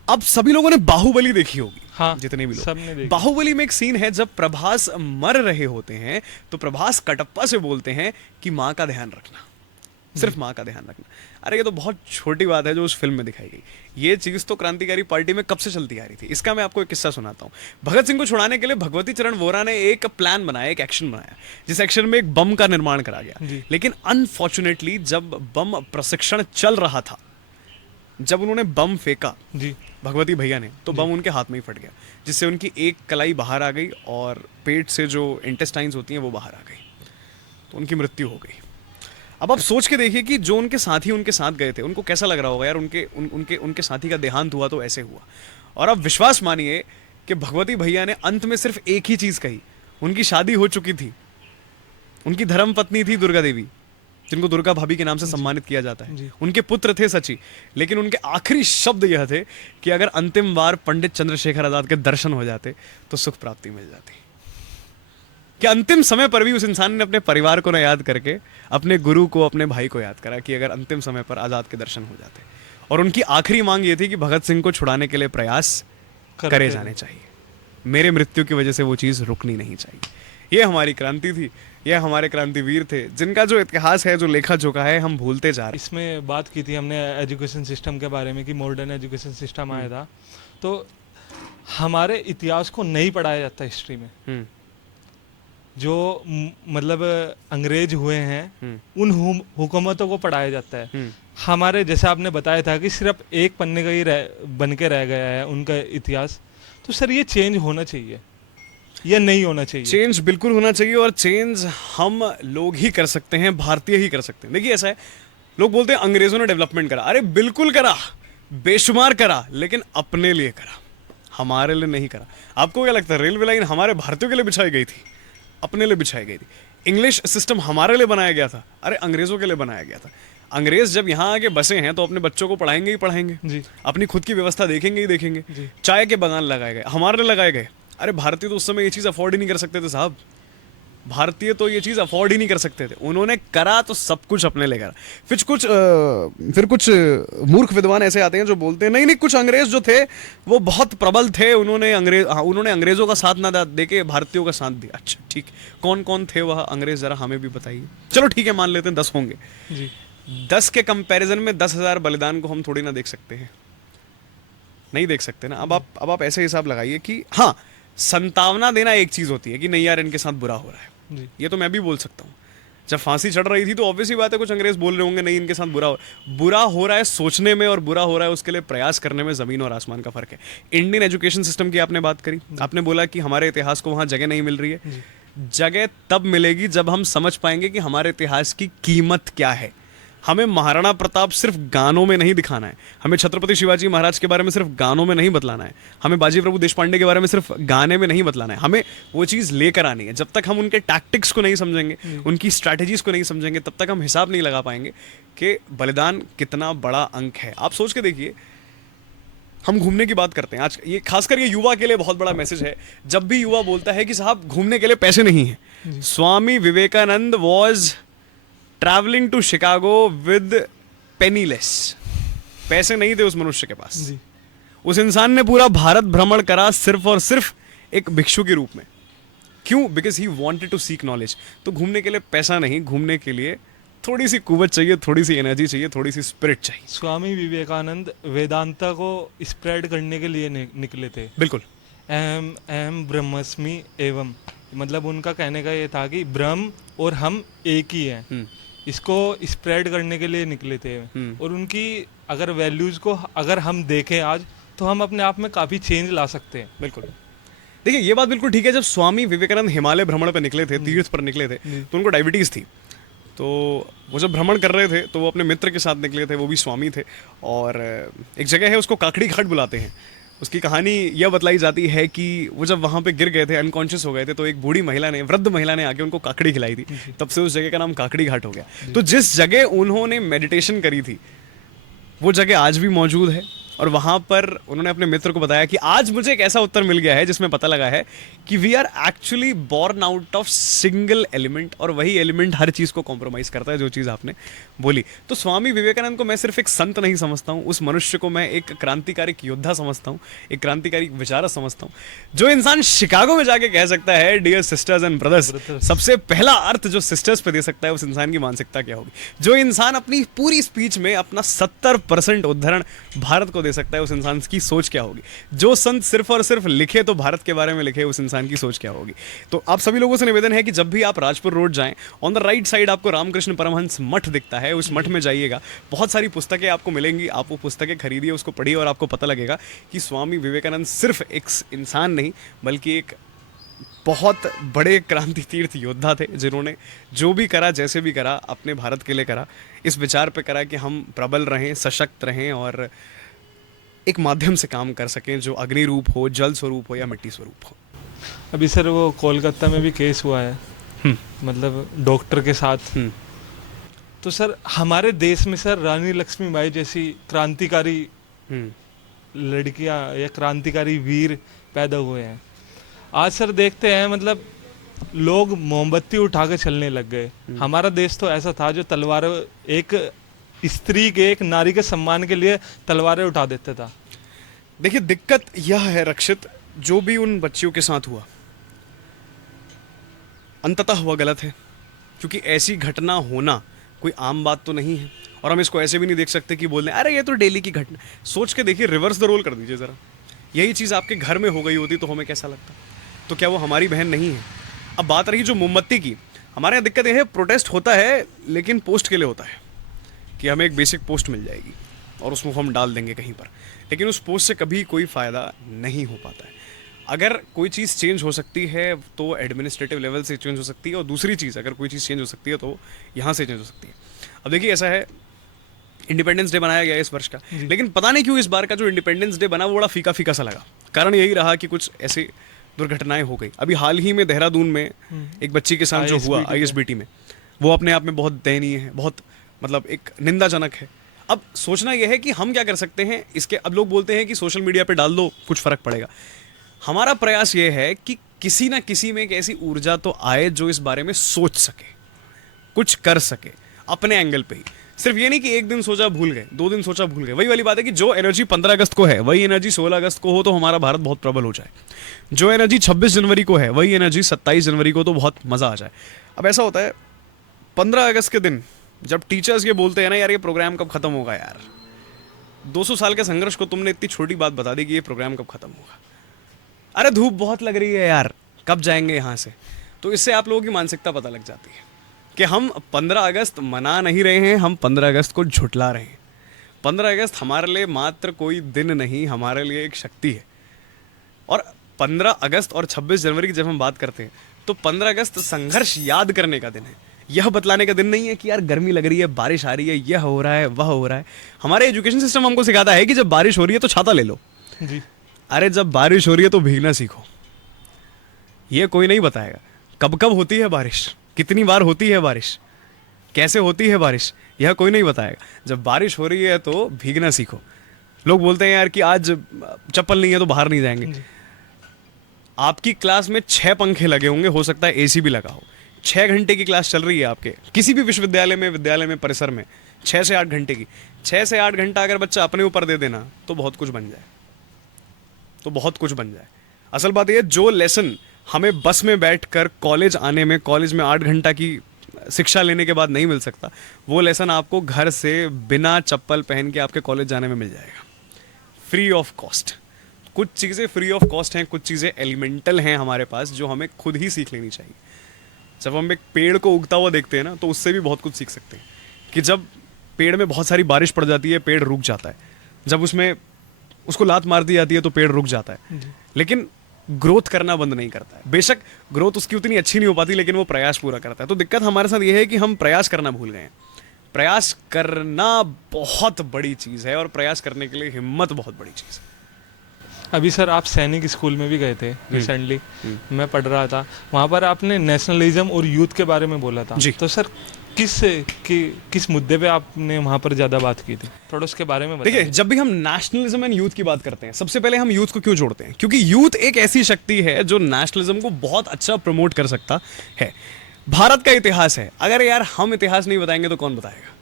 अब सभी लोगों ने बाहुबली देखी होगी। हाँ, जितने भी सबने लोग, देखी। बाहुबली में एक सीन है जब प्रभास मर रहे होते हैं तो प्रभास कटप्पा से बोलते हैं कि माँ का ध्यान रखना, सिर्फ माँ का ध्यान रखना। अरे ये तो बहुत छोटी बात है जो उस फिल्म में दिखाई गई। ये चीज तो क्रांतिकारी पार्टी में कब से चलती आ रही थी। इसका मैं आपको एक किस्सा सुनाता हूँ। भगत सिंह को छुड़ाने के लिए भगवती चरण वोहरा ने एक प्लान बनाया, एक एक्शन बनाया, जिस एक्शन में एक बम का निर्माण करा गया। लेकिन अनफॉर्चुनेटली जब बम प्रशिक्षण चल रहा था, जब उन्होंने बम फेंका जी, भगवती भैया ने, तो बम उनके हाथ में ही फट गया, जिससे उनकी एक कलाई बाहर आ गई और पेट से जो इंटेस्टाइन्स होती हैं वो बाहर आ गई, तो उनकी मृत्यु हो गई। अब आप सोच के देखिए कि जो उनके साथी उनके साथ गए थे उनको कैसा लग रहा होगा यार, उनके साथी का देहांत हुआ तो ऐसे हुआ। और अब विश्वास मानिए कि भगवती भैया ने अंत में सिर्फ एक ही चीज कही। उनकी शादी हो चुकी थी, उनकी धर्म पत्नी थी दुर्गा देवी, जिनको दुर्गा भाभी के नाम से सम्मानित किया जाता है। उनके पुत्र थे सची, लेकिन उनके आखिरी शब्द यह थे कि अगर अंतिम बार पंडित चंद्रशेखर आजाद के दर्शन हो जाते तो सुख प्राप्ति मिल जाती। कि अंतिम समय पर भी उस इंसान ने अपने परिवार को न याद करके अपने गुरु को, अपने भाई को याद करा कि अगर अंतिम समय पर आजाद के दर्शन हो जाते। और उनकी आखिरी मांग ये थी कि भगत सिंह को छुड़ाने के लिए प्रयास करते करे थे। जाने चाहिए। मेरे मृत्यु की वजह से वो चीज़ रुकनी नहीं चाहिए। ये हमारी क्रांति थी, ये हमारे क्रांतिवीर थे, जिनका जो इतिहास है, जो लेखा जोखा है, हम भूलते जा रहे हैं। इसमें बात की थी हमने एजुकेशन सिस्टम के बारे में कि मॉडर्न एजुकेशन सिस्टम आया था, तो हमारे इतिहास को नहीं पढ़ाया जाता हिस्ट्री में। हम्म, जो मतलब अंग्रेज हुए हैं हम्म, उन हुकूमतों को पढ़ाया जाता है। हम्म। हमारे जैसे आपने बताया था कि सिर्फ एक पन्ने का ही बन के रह गया है उनका इतिहास, तो सर ये चेंज होना चाहिए या नहीं होना चाहिए? चेंज बिल्कुल होना चाहिए, और चेंज हम लोग ही कर सकते हैं, भारतीय ही कर सकते हैं। देखिए ऐसा है, लोग बोलते हैं अंग्रेजों ने डेवलपमेंट करा, अरे बिल्कुल करा, बेशुमार करा, लेकिन अपने लिए करा, हमारे लिए नहीं करा। आपको क्या लगता है रेलवे लाइन हमारे भारतीयों के लिए बिछाई गई थी? अपने लिए बिछाई गई थी। इंग्लिश सिस्टम हमारे लिए बनाया गया था? अरे अंग्रेजों के लिए बनाया गया था। अंग्रेज जब यहाँ आके बसे हैं तो अपने बच्चों को पढ़ाएंगे ही पढ़ाएंगे, जी अपनी खुद की व्यवस्था देखेंगे ही देखेंगे। जी। चाय के बागान लगाए गए, हमारे लिए लगाए गए। अरे भारतीय तो उस समय ये चीज़ अफोर्ड ही नहीं कर सकते थे साहब, भारतीय तो ये चीज़ अफोर्ड ही नहीं कर सकते थे। उन्होंने करा तो सब कुछ अपने ले करा। फिर कुछ मूर्ख विद्वान ऐसे आते हैं जो बोलते हैं नहीं नहीं, कुछ अंग्रेज जो थे वो बहुत प्रबल थे, उन्होंने अंग्रेजों का साथ ना देके भारतीयों का साथ दिया। अच्छा ठीक, कौन कौन थे वह अंग्रेज, जरा हमें भी बताइए। चलो ठीक है, मान लेते हैं 10 होंगे। जी 10 के कंपैरिजन में 10,000 बलिदान को हम थोड़ी ना देख सकते हैं, नहीं देख सकते ना। अब आप ऐसे हिसाब लगाइए कि हाँ, संतावना देना एक चीज होती है कि नहीं यार इनके साथ बुरा हो रहा है, जी ये तो मैं भी बोल सकता हूँ। जब फांसी चढ़ रही थी तो ऑब्वियसली बात है कुछ अंग्रेज बोल रहे होंगे नहीं इनके साथ बुरा हो रहा है सोचने में, और बुरा हो रहा है उसके लिए प्रयास करने में जमीन और आसमान का फर्क है। इंडियन एजुकेशन सिस्टम की आपने बात करी, आपने बोला कि हमारे इतिहास को वहाँ जगह नहीं मिल रही है। जगह तब मिलेगी जब हम समझ पाएंगे कि हमारे इतिहास की कीमत क्या है। हमें महाराणा प्रताप सिर्फ गानों में नहीं दिखाना है, हमें छत्रपति शिवाजी महाराज के बारे में सिर्फ गानों में नहीं बतलाना है, हमें बाजी प्रभु देशपांडे के बारे में सिर्फ गाने में नहीं बतलाना है, हमें वो चीज़ लेकर आनी है। जब तक हम उनके टैक्टिक्स को नहीं समझेंगे, उनकी स्ट्रैटेजीज को नहीं समझेंगे, तब तक हम हिसाब नहीं लगा पाएंगे कि बलिदान कितना बड़ा अंक है। आप सोच के देखिए, हम घूमने की बात करते हैं आज, ये खासकर ये युवा के लिए बहुत बड़ा मैसेज है। जब भी युवा बोलता है कि साहब घूमने के लिए पैसे नहीं है, Swami Vivekananda was travelling to Chicago with penniless, पैसे नहीं थे उस मनुष्य के पास। जी उस इंसान ने पूरा भारत भ्रमण करा सिर्फ और सिर्फ एक भिक्षु के रूप में। क्यों? Because he wanted to seek knowledge. तो घूमने के लिए पैसा नहीं, घूमने के लिए थोड़ी सी कुवत चाहिए, थोड़ी सी एनर्जी चाहिए, थोड़ी सी स्पिरिट चाहिए। स्वामी विवेकानंद वेदांता को स्प्रेड करने के लिए निकले थे। बिल्कुल। एम ब्रह्मस्मि एवं, मतलब उनका कहने का ये था कि ब्रह्म और हम एक ही हैं, इसको स्प्रेड करने के लिए निकले थे। और उनकी अगर वैल्यूज को अगर हम देखें आज, तो हम अपने आप में काफ़ी चेंज ला सकते हैं। बिल्कुल। देखिए ये बात बिल्कुल ठीक है। जब स्वामी विवेकानंद हिमालय भ्रमण पर निकले थे, तीर्थ पर निकले थे, तो उनको डायबिटीज़ थी। तो वो जब भ्रमण कर रहे थे तो वो अपने मित्र के साथ निकले थे, वो भी स्वामी थे। और एक जगह है उसको काकड़ी घाट बुलाते हैं। उसकी कहानी यह बतलाई जाती है कि वो जब वहाँ पे गिर गए थे, अनकॉन्शियस हो गए थे, तो एक बूढ़ी महिला ने, वृद्ध महिला ने आके उनको काकड़ी खिलाई थी। तब से उस जगह का नाम काकड़ी घाट हो गया। तो जिस जगह उन्होंने मेडिटेशन करी थी वो जगह आज भी मौजूद है। और वहाँ पर उन्होंने अपने मित्र को बताया कि आज मुझे एक ऐसा उत्तर मिल गया है जिसमें पता लगा है कि we are actually born out of single element, और वही एलिमेंट हर चीज़ को कॉम्प्रोमाइज़ करता है, जो चीज़ आपने बोली। तो स्वामी विवेकानंद को मैं सिर्फ एक संत नहीं समझता हूँ, उस मनुष्य को मैं एक क्रांतिकारी योद्धा समझता हूँ, एक क्रांतिकारी विचारक समझता हूँ। जो इंसान शिकागो में जाके कह सकता है डियर सिस्टर्स एंड ब्रदर्स, सबसे पहला अर्थ जो सिस्टर्स पे दे सकता है उस इंसान की मानसिकता क्या होगी। जो इंसान अपनी पूरी स्पीच में अपना 70% उद्धरण भारत को दे सकता है, उस इंसान की सोच क्या होगी। जो संत सिर्फ और सिर्फ लिखे तो भारत के बारे में लिखे, उस इंसान की सोच क्या होगी। तो आप सभी लोगों से निवेदन है कि जब भी आप राजपुर रोड जाएं, ऑन द राइट साइड आपको रामकृष्ण परमहंस मठ दिखता है, उस मठ में जाइएगा। बहुत सारी पुस्तकें आपको मिलेंगी, आप वो पुस्तकें खरीदिए, उसको पढ़िए, और आपको पता लगेगा कि स्वामी विवेकानंद सिर्फ एक इंसान नहीं बल्कि एक बहुत बड़े क्रांति तीर्थ योद्धा थे, जिन्होंने जो भी करा, जैसे भी करा, अपने भारत के लिए करा। इस विचार पे करा कि हम प्रबल रहें, सशक्त रहें और एक माध्यम से काम कर सकें जो अग्नि रूप हो, जल स्वरूप हो या मिट्टी स्वरूप हो। अभी सर वो कोलकाता में भी केस हुआ है, मतलब डॉक्टर के साथ। तो सर हमारे देश में सर रानी लक्ष्मीबाई जैसी क्रांतिकारी लड़कियां या क्रांतिकारी वीर पैदा हुए हैं। आज सर देखते हैं मतलब लोग मोमबत्ती उठा के चलने लग गए। हमारा देश तो ऐसा था जो तलवार, एक स्त्री के, एक नारी के सम्मान के लिए तलवारें उठा देता था। देखिए दिक्कत यह है रक्षित, जो भी उन बच्चियों के साथ हुआ अंततः हुआ गलत है, क्योंकि ऐसी घटना होना कोई आम बात तो नहीं है। और हम इसको ऐसे भी नहीं देख सकते कि बोल रहे अरे ये तो डेली की घटना। सोच के देखिए, रिवर्स द रोल कर दीजिए ज़रा, यही चीज़ आपके घर में हो गई होती तो हमें कैसा लगता? तो क्या वो हमारी बहन नहीं है? अब बात रही जो मोमबत्ती की, हमारे यहाँ दिक्कत यह है, प्रोटेस्ट होता है लेकिन पोस्ट के लिए होता है कि हमें एक बेसिक पोस्ट मिल जाएगी और उसमें हम डाल देंगे कहीं पर, लेकिन उस पोस्ट से कभी कोई फ़ायदा नहीं हो पाता है। अगर कोई चीज़ चेंज हो सकती है तो एडमिनिस्ट्रेटिव लेवल से चेंज हो सकती है, और दूसरी चीज़ अगर कोई चीज़ चेंज हो सकती है तो यहाँ से चेंज हो सकती है। अब देखिए ऐसा है, इंडिपेंडेंस डे बनाया गया इस वर्ष का, लेकिन पता नहीं क्यों इस बार का जो इंडिपेंडेंस डे बना वो बड़ा फीका फीका सा लगा। कारण यही रहा कि कुछ ऐसी दुर्घटनाएं हो गई। अभी हाल ही में देहरादून में एक बच्ची के साथ जो हुआ आईएसबीटी में, वो अपने आप में बहुत दयनीय है, बहुत मतलब एक निंदाजनक है। अब सोचना यह है कि हम क्या कर सकते हैं इसके। अब लोग बोलते हैं कि सोशल मीडिया पे डाल दो कुछ फर्क पड़ेगा। हमारा प्रयास ये है कि किसी ना किसी में एक ऐसी ऊर्जा तो आए जो इस बारे में सोच सके, कुछ कर सके अपने एंगल पे ही। सिर्फ ये नहीं कि एक दिन सोचा भूल गए, 2 दिन सोचा भूल गए। वही वाली बात है कि जो एनर्जी 15 अगस्त को है वही एनर्जी 16 अगस्त को हो तो हमारा भारत बहुत प्रबल हो जाए। जो एनर्जी 26 जनवरी को है वही एनर्जी 27 जनवरी को तो बहुत मज़ा आ जाए। अब ऐसा होता है 15 अगस्त के दिन जब टीचर्स ये बोलते हैं ना, यार ये प्रोग्राम कब खत्म होगा यार, 200 साल के संघर्ष को तुमने इतनी छोटी बात बता दी कि ये प्रोग्राम कब खत्म होगा। अरे धूप बहुत लग रही है यार, कब जाएंगे यहाँ से। तो इससे आप लोगों की मानसिकता पता लग जाती है कि हम 15 अगस्त मना नहीं रहे हैं, हम 15 अगस्त को झुठला रहे हैं। 15 अगस्त हमारे लिए मात्र कोई दिन नहीं, हमारे लिए एक शक्ति है। और 15 अगस्त और 26 जनवरी की जब हम बात करते हैं तो 15 अगस्त संघर्ष याद करने का दिन है, यह बतलाने का दिन नहीं है कि यार गर्मी लग रही है, बारिश आ रही है, यह हो रहा है, वह हो रहा है। हमारे एजुकेशन सिस्टम हमको सिखाता है कि जब बारिश हो रही है तो छाता ले लो जी। अरे जब बारिश हो रही है तो भीगना सीखो। ये कोई नहीं बताएगा कब कब होती है बारिश, कितनी बार होती है बारिश, कैसे होती है बारिश, यह कोई नहीं बताएगा। जब बारिश हो रही है तो भीगना सीखो। लोग बोलते हैं यार कि आज चप्पल नहीं है तो बाहर नहीं जाएंगे। आपकी क्लास में 6 पंखे लगे होंगे, हो सकता है एसी भी लगा हो, 6 घंटे की क्लास चल रही है आपके किसी भी विश्वविद्यालय में परिसर में, 6 से 8 घंटे की। 6 से 8 घंटा अगर बच्चा अपने ऊपर दे देना तो बहुत कुछ बन जाए, तो बहुत कुछ बन जाए। असल बात यह, जो लेसन हमें बस में बैठकर कॉलेज आने में, कॉलेज में 8 घंटा की शिक्षा लेने के बाद नहीं मिल सकता, वो लेसन आपको घर से बिना चप्पल पहन के आपके कॉलेज जाने में मिल जाएगा, फ्री ऑफ कॉस्ट। कुछ चीज़ें फ्री ऑफ कॉस्ट हैं, कुछ चीज़ें एलिमेंटल हैं हमारे पास जो हमें खुद ही सीख लेनी चाहिए। जब हम एक पेड़ को उगता हुआ देखते हैं ना तो उससे भी बहुत कुछ सीख सकते हैं कि जब पेड़ में बहुत सारी बारिश पड़ जाती है पेड़ रुक जाता है, जब उसमें उसको लात मार दी जाती है तो पेड़ रुक जाता है, लेकिन ग्रोथ करना बंद नहीं करता है। बेशक ग्रोथ उसकी उतनी अच्छी नहीं हो पाती लेकिन वो प्रयास पूरा करता है। तो दिक्कत हमारे साथ ये है कि हम प्रयास करना भूल गए हैं। प्रयास करना बहुत बड़ी चीज़ है और प्रयास करने के लिए हिम्मत बहुत बड़ी चीज़ है। अभी सर आप सैनिक स्कूल में भी गए थे रिसेंटली, मैं पढ़ रहा था, वहाँ पर आपने नेशनलिज्म और यूथ के बारे में बोला था। जी। तो सर किस मुद्दे पे आपने वहाँ पर ज़्यादा बात की थी, थोड़ा उसके बारे में बताइए। देखिए, जब भी हम नेशनलिज्म एंड यूथ की बात करते हैं, सबसे पहले हम यूथ को क्यों जोड़ते हैं? क्योंकि यूथ एक ऐसी शक्ति है जो नेशनलिज्म को बहुत अच्छा प्रमोट कर सकता है। भारत का इतिहास है, अगर यार हम इतिहास नहीं बताएंगे तो कौन बताएगा?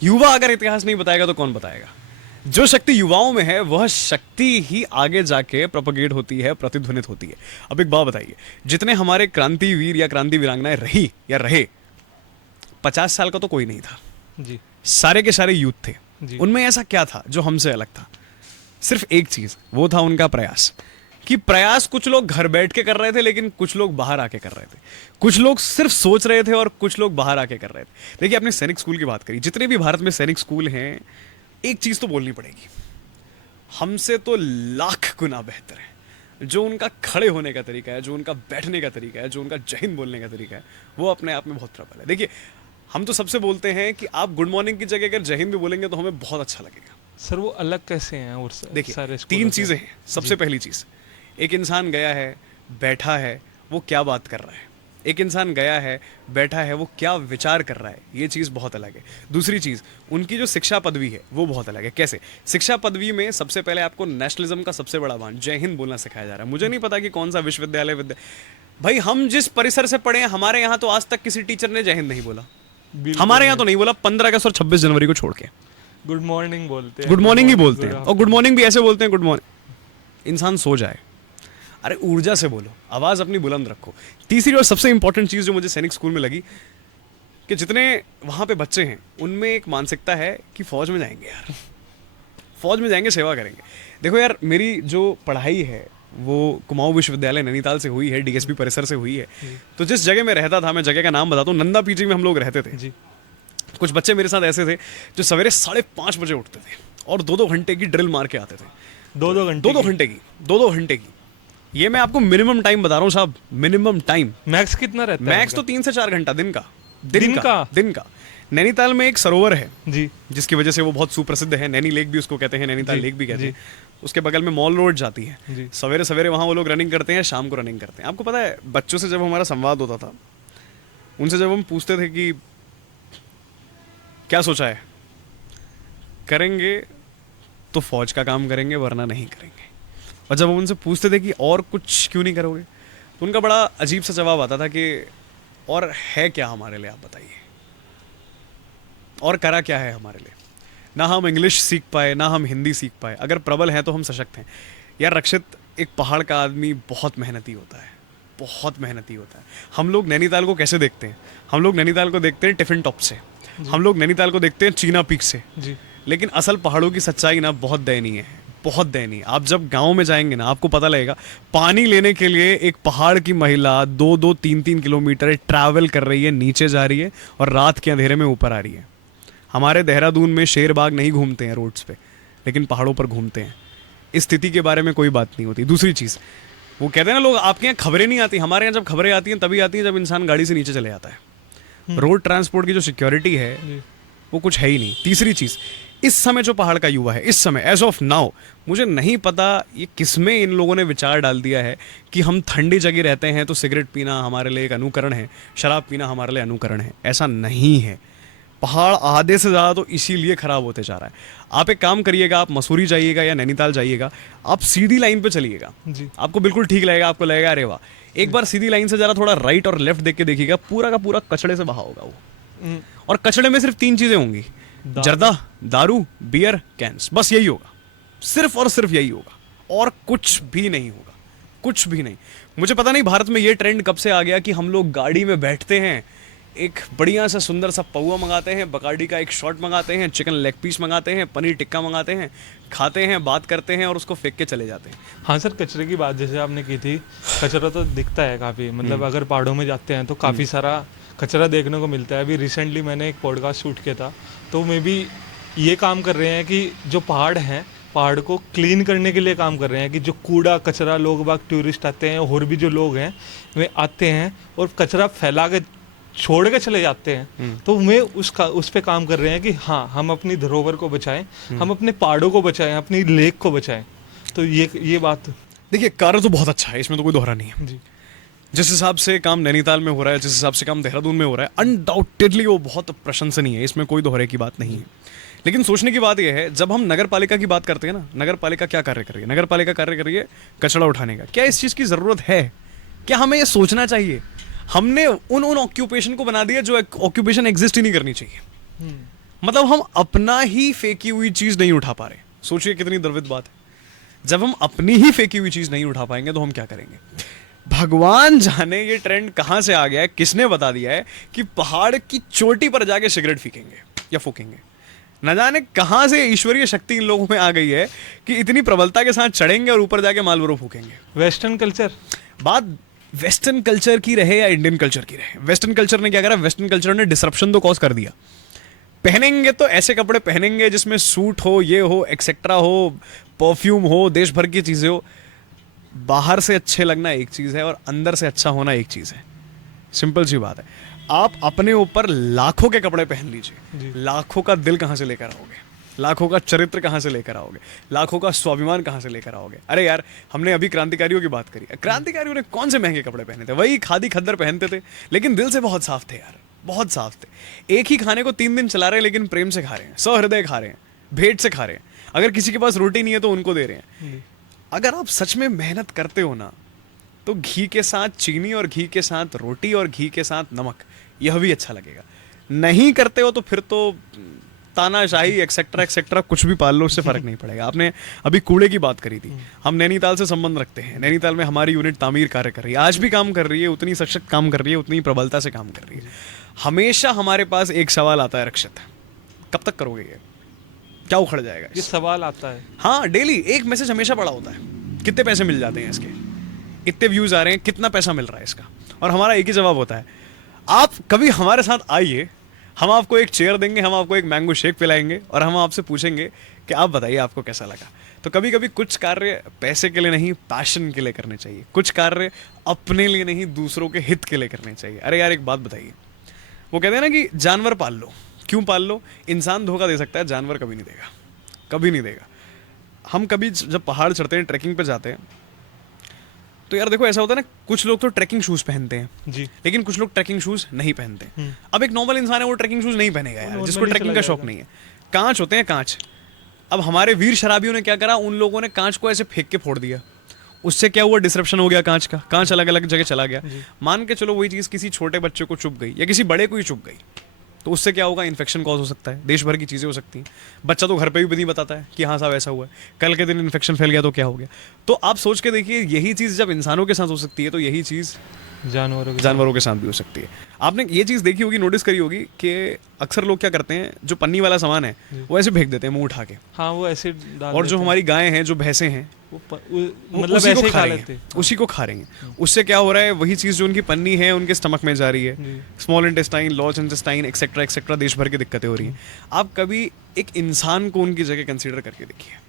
युवा अगर इतिहास नहीं बताएगा तो कौन बताएगा? जो शक्ति युवाओं में है वह शक्ति ही आगे जाके प्रोपगेट होती है, प्रतिध्वनित होती है। अब एक बात बताइए, जितने हमारे क्रांतिवीर या क्रांति वीरांगनाएं रही या रहे, 50 साल का तो कोई नहीं था जी, सारे के सारे यूथ थे। उनमें ऐसा क्या था जो हमसे अलग था? सिर्फ एक चीज, वो था उनका प्रयास। कि प्रयास कुछ लोग घर बैठ के कर रहे थे लेकिन कुछ लोग बाहर आके कर रहे थे, कुछ लोग सिर्फ सोच रहे थे और कुछ लोग बाहर आके कर रहे थे। देखिए, आपने सैनिक स्कूल की बात करी, जितने भी भारत में सैनिक स्कूल हैं, एक चीज तो बोलनी पड़ेगी, हमसे तो लाख गुना बेहतर है। जो उनका खड़े होने का तरीका है, जो उनका बैठने का तरीका है, जो उनका जय हिंद बोलने का तरीका है, वो अपने आप में बहुत प्रबल है। देखिए, हम तो सबसे बोलते हैं कि आप गुड मॉर्निंग की जगह अगर जय हिंद भी बोलेंगे तो हमें बहुत अच्छा लगेगा। सर वो अलग कैसे हैं? और देखिए, सारे 3 चीज़ें हैं। सबसे पहली चीज़, एक इंसान गया है, बैठा है, वो क्या बात कर रहा है। एक इंसान गया है, बैठा है, वो क्या विचार कर रहा है, ये चीज़ बहुत अलग है। दूसरी चीज़, उनकी जो शिक्षा पदवी है वो बहुत अलग है। कैसे? शिक्षा पदवी में सबसे पहले आपको नेशनलिज्म का सबसे बड़ा बांध, जय हिंद बोलना सिखाया जा रहा है। मुझे नहीं पता कि कौन सा विश्वविद्यालय भाई, हम जिस परिसर से पढ़े हैं, हमारे यहाँ तो आज तक किसी टीचर ने जय हिंद नहीं बोला। बिल्कुल हमारे यहाँ तो नहीं बोला, 15 अगस्त और 26 जनवरी को छोड़ के गुड मॉर्निंग बोलते हैं, गुड मॉर्निंग ही बोलते good हैं, और गुड मॉर्निंग भी ऐसे बोलते हैं, गुड मॉर्निंग। इंसान सो जाए, अरे ऊर्जा से बोलो, आवाज़ अपनी बुलंद रखो। तीसरी और सबसे इंपॉर्टेंट चीज़ जो मुझे सैनिक स्कूल में लगी कि जितने वहाँ पे बच्चे हैं उनमें एक मानसिकता है कि फौज में जाएंगे यार, फौज में जाएंगे, सेवा करेंगे। देखो यार, मेरी जो पढ़ाई है वो कुमाऊं विश्वविद्यालय नैनीताल से हुई है, डीएसपी परिसर से हुई है। तो जिस जगह में रहता था, मैं जगह का नाम बताता हूँ, नंदा पीजी में हम लोग रहते थे जी। कुछ बच्चे मेरे साथ ऐसे थे जो सवेरे 5:30 बजे उठते थे और 2-2 घंटे की ड्रिल मार के आते थे। 2-2 घंटे 2-2 घंटे की, 2-2 घंटे की। ये मैं आपको मिनिमम टाइम बता रहा हूँ साहब, मिनिमम टाइम। मैक्स कितना रहता है? मैक्स तो 3 से 4 घंटा दिन का। दिन का? नैनीताल में एक सरोवर है जी जिसकी वजह से वो बहुत सुप्रसिद्ध है, नैनी लेक भी उसको कहते हैं, नैनीताल जी, लेक भी कहते जी। हैं। उसके बगल में मॉल रोड जाती है। जी। सवेरे सवेरे वहाँ वो लोग रनिंग करते हैं, शाम को रनिंग करते हैं। आपको पता है, बच्चों से जब हमारा संवाद होता था, उनसे जब हम पूछते थे कि क्या सोचा है, करेंगे तो फौज का काम करेंगे वरना नहीं करेंगे। और जब हम उनसे पूछते थे कि और कुछ क्यों नहीं करोगे, तो उनका बड़ा अजीब सा जवाब आता था कि और है क्या हमारे लिए, आप बताइए, और करा क्या है हमारे लिए। ना हम इंग्लिश सीख पाए, ना हम हिंदी सीख पाए। अगर प्रबल हैं तो हम सशक्त हैं। यार रक्षित, एक पहाड़ का आदमी बहुत मेहनती होता है, बहुत मेहनती होता है। हम लोग नैनीताल को कैसे देखते हैं? हम लोग नैनीताल को देखते हैं टिफिन टॉप से, हम लोग नैनीताल को देखते हैं चीना पीक से। जी। लेकिन असल पहाड़ों की सच्चाई ना बहुत दयनीय है, बहुत दयनीय। आप जब गांव में जाएंगे ना, आपको पता लगेगा, पानी लेने के लिए एक पहाड़ की महिला 2-2, 3-3 किलोमीटर ट्रैवल कर रही है, नीचे जा रही है और रात के अंधेरे में ऊपर आ रही है। हमारे देहरादून में शेर बाग नहीं घूमते हैं रोड्स पे, लेकिन पहाड़ों पर घूमते हैं। इस स्थिति के बारे में कोई बात नहीं होती। दूसरी चीज़, वो कहते हैं ना लोग, आपके यहाँ खबरें नहीं आती, हमारे यहाँ जब खबरें आती हैं तभी आती हैं जब इंसान गाड़ी से नीचे चले जाता है। रोड ट्रांसपोर्ट की जो सिक्योरिटी है जी। वो कुछ है ही नहीं। तीसरी चीज़, इस समय जो पहाड़ का युवा है, इस समय एज ऑफ नाउ, मुझे नहीं पता ये किसमें इन लोगों ने विचार डाल दिया है कि हम ठंडी जगह रहते हैं तो सिगरेट पीना हमारे लिए एक अनुकरण है, शराब पीना हमारे लिए अनुकरण है। ऐसा नहीं है। पहाड़ आधे से ज़्यादा तो इसीलिए ख़राब होते जा रहा है। आप एक काम करिएगा, आप मसूरी जाइएगा या नैनीताल जाइएगा, आप सीधी लाइन पे चलिएगा, जी। आपको बिल्कुल ठीक लगेगा। आपको लगेगा अरे वाह। एक बार सीधी लाइन से ज़रा थोड़ा राइट और लेफ्ट देख के देखिएगा, पूरा का पूरा कचड़े से भरा होगा वो। हम्म, और कचड़े में सिर्फ 3 चीज़ें होंगी, जर्दा, दारू, बियर कैंस, बस यही होगा, सिर्फ और सिर्फ यही होगा, और कुछ भी नहीं होगा, कुछ भी नहीं। मुझे पता नहीं भारत में ये ट्रेंड कब से आ गया कि हम लोग गाड़ी में बैठते हैं, एक बढ़िया सा सुंदर सा पौवा मंगाते हैं, बकाडी का एक शॉट मंगाते हैं, चिकन लेग पीस मंगाते हैं, पनीर टिक्का मंगाते हैं, खाते हैं, बात करते हैं और उसको फेंक के चले जाते हैं। हाँ सर, कचरे की बात जैसे आपने की थी, कचरा तो दिखता है काफ़ी, मतलब अगर पहाड़ों में जाते हैं तो काफ़ी सारा कचरा देखने को मिलता है। अभी रिसेंटली मैंने एक पॉडकास्ट शूट किया था, तो मे भी ये काम कर रहे हैं कि जो पहाड़ हैं, पहाड़ को क्लीन करने के लिए काम कर रहे हैं कि जो कूड़ा कचरा लोग बाग टूरिस्ट आते हैं और भी जो लोग हैं वे आते हैं और कचरा फैला के छोड़ के चले जाते हैं, तो वे उस पे काम कर रहे हैं कि हाँ, हम अपनी धरोहर को बचाएं, हम अपने पहाड़ों को बचाएं, अपनी लेक को बचाएं। तो ये बात, देखिए, कार्य तो बहुत अच्छा है, इसमें तो कोई दोहरा नहीं है। जी जिस हिसाब से काम नैनीताल में हो रहा है, जिस हिसाब से काम देहरादून में हो रहा है, अनडाउटेडली वो बहुत प्रशंसनीय है, इसमें कोई दोहरे की बात नहीं है। लेकिन सोचने की बात यह है, जब हम नगर पालिका की बात करते हैं ना, नगर पालिका क्या कार्य कर रही है? नगर पालिका कार्य कर रही है कचरा उठाने का। क्या इस चीज़ की ज़रूरत है? क्या हमें ये सोचना चाहिए? हमने उन ऑक्यूपेशन को बना दिया जो ऑक्यूपेशन एग्जिस्ट ही नहीं करनी चाहिए। मतलब हम अपना ही फेंकी हुई चीज़ नहीं उठा पा रहे। सोचिए कितनी द्रवित बात है। जब हम अपनी ही फेंकी हुई चीज़ नहीं उठा पाएंगे तो हम क्या करेंगे? भगवान जाने ये ट्रेंड कहाँ से आ गया है, किसने बता दिया है कि पहाड़ की चोटी पर जाके सिगरेट फीकेंगे या फूकेंगे। न जाने कहाँ से ईश्वरीय शक्ति इन लोगों में आ गई है कि इतनी प्रबलता के साथ चढ़ेंगे और ऊपर जाके मालबोरो फूकेंगे। वेस्टर्न कल्चर, बात वेस्टर्न कल्चर की रहे या इंडियन कल्चर की रहे, वेस्टर्न कल्चर ने क्या करा? वेस्टर्न कल्चर ने डिसरप्शन तो कॉज कर दिया। पहनेंगे तो ऐसे कपड़े पहनेंगे जिसमें सूट हो, ये हो, एक्सेट्रा हो, परफ्यूम हो, देश भर की चीज़ें हो। बाहर से अच्छे लगना एक चीज़ है और अंदर से अच्छा होना एक चीज़ है। सिंपल सी बात है। आप अपने ऊपर लाखों के कपड़े पहन लीजिए, लाखों का दिल कहाँ से लेकर आओगे? लाखों का चरित्र कहाँ से लेकर आओगे? लाखों का स्वाभिमान कहाँ से लेकर आओगे? अरे यार, हमने अभी क्रांतिकारियों की बात करी। क्रांतिकारियों ने कौन से महंगे कपड़े पहने थे? वही खादी खद्दर पहनते थे, लेकिन दिल से बहुत साफ थे यार, बहुत साफ थे। एक ही खाने को 3 दिन चला रहे हैं, लेकिन प्रेम से खा रहे हैं, सहृदय खा रहे हैं, भेंट से खा रहे हैं। अगर किसी के पास रोटी नहीं है तो उनको दे रहे हैं। अगर आप सच में मेहनत करते हो ना, तो घी के साथ चीनी और घी के साथ रोटी और घी के साथ नमक, यह भी अच्छा लगेगा। नहीं करते हो तो फिर तो तानाशाही एक्सेट्रा एक्सेट्रा कुछ भी पाल लो, उससे फर्क नहीं पड़ेगा। आपने अभी कूड़े की बात करी थी, हम नैनीताल से संबंध रखते हैं। नैनीताल में हमारी यूनिट तामीर कार्य कर रही है, आज भी काम कर रही है, उतनी सशक्त काम कर रही है, उतनी प्रबलता से काम कर रही है। हमेशा हमारे पास एक सवाल आता है, रक्षित कब तक करोगे ये, क्या उखड़ जाएगा ये सवाल आता है। हाँ, डेली एक मैसेज हमेशा पड़ा होता है, कितने पैसे मिल जाते हैं इसके, इतने व्यूज आ रहे हैं, कितना पैसा मिल रहा है इसका। और हमारा एक ही जवाब होता है, आप कभी हमारे साथ आइए, हम आपको एक चेयर देंगे, हम आपको एक मैंगो शेक पिलाएंगे और हम आपसे पूछेंगे कि आप बताइए आपको कैसा लगा। तो कभी कभी कुछ कार्य पैसे के लिए नहीं, पैशन के लिए करने चाहिए। कुछ कार्य अपने लिए नहीं, दूसरों के हित के लिए करने चाहिए। अरे यार, एक बात बताइए, वो कहते हैं ना कि जानवर पाल लो। क्यों पाल लो? इंसान धोखा दे सकता है, जानवर कभी नहीं देगा, कभी नहीं देगा। हम कभी जब पहाड़ चढ़ते हैं, ट्रैकिंग पे जाते हैं, तो यार देखो ऐसा होता है ना, कुछ लोग तो ट्रैकिंग शूज पहनते हैं जी। लेकिन कुछ लोग ट्रैकिंग शूज नहीं पहनते। अब एक नॉर्मल इंसान है, वो ट्रैकिंग शूज नहीं पहनेगा यार, जिसको normally ट्रैकिंग चला का शौक जाएगा। नहीं है। कांच होते हैं, कांच। अब हमारे वीर शराबियों ने क्या करा, उन लोगों ने कांच को ऐसे फेंक के फोड़ दिया। उससे क्या हुआ, डिसरप्शन हो गया कांच का, कांच अलग अलग जगह चला गया। मान के चलो वही चीज किसी छोटे बच्चे को चुभ गई या किसी बड़े को ही चुभ गई, तो उससे क्या होगा, इन्फेक्शन कॉज हो सकता है, देश भर की चीज़ें हो सकती हैं। बच्चा तो घर पे भी नहीं बताता है कि हाँ साहब ऐसा हुआ है, कल के दिन इन्फेक्शन फैल गया तो क्या हो गया। तो आप सोच के देखिए, यही चीज़ जब इंसानों के साथ हो सकती है तो यही चीज़ जानवरों के साथ भी हो सकती है। आपने ये चीज़ देखी होगी, नोटिस करी होगी कि अक्सर लोग क्या करते हैं, जो पन्नी वाला सामान है वो ऐसे फेंक देते हैं मुंह उठा के। हाँ, वो ऐसे डाल और जो देते हमारी गायें हैं, जो भैंसें हैं, वो वो मतलब उसी को ऐसे ही खा खा रही लेते हैं, हैं। उसी को खा रही हैं। उससे क्या हो रहा है, वही चीज़ जो उनकी पन्नी है उनके स्टमक में जा रही है, जी। Small intestine, large intestine, etcetera etcetera, देश भर की दिक्कतें हो रही हैं। आप कभी एक इंसान को उनकी जगह कंसीडर करके देखिए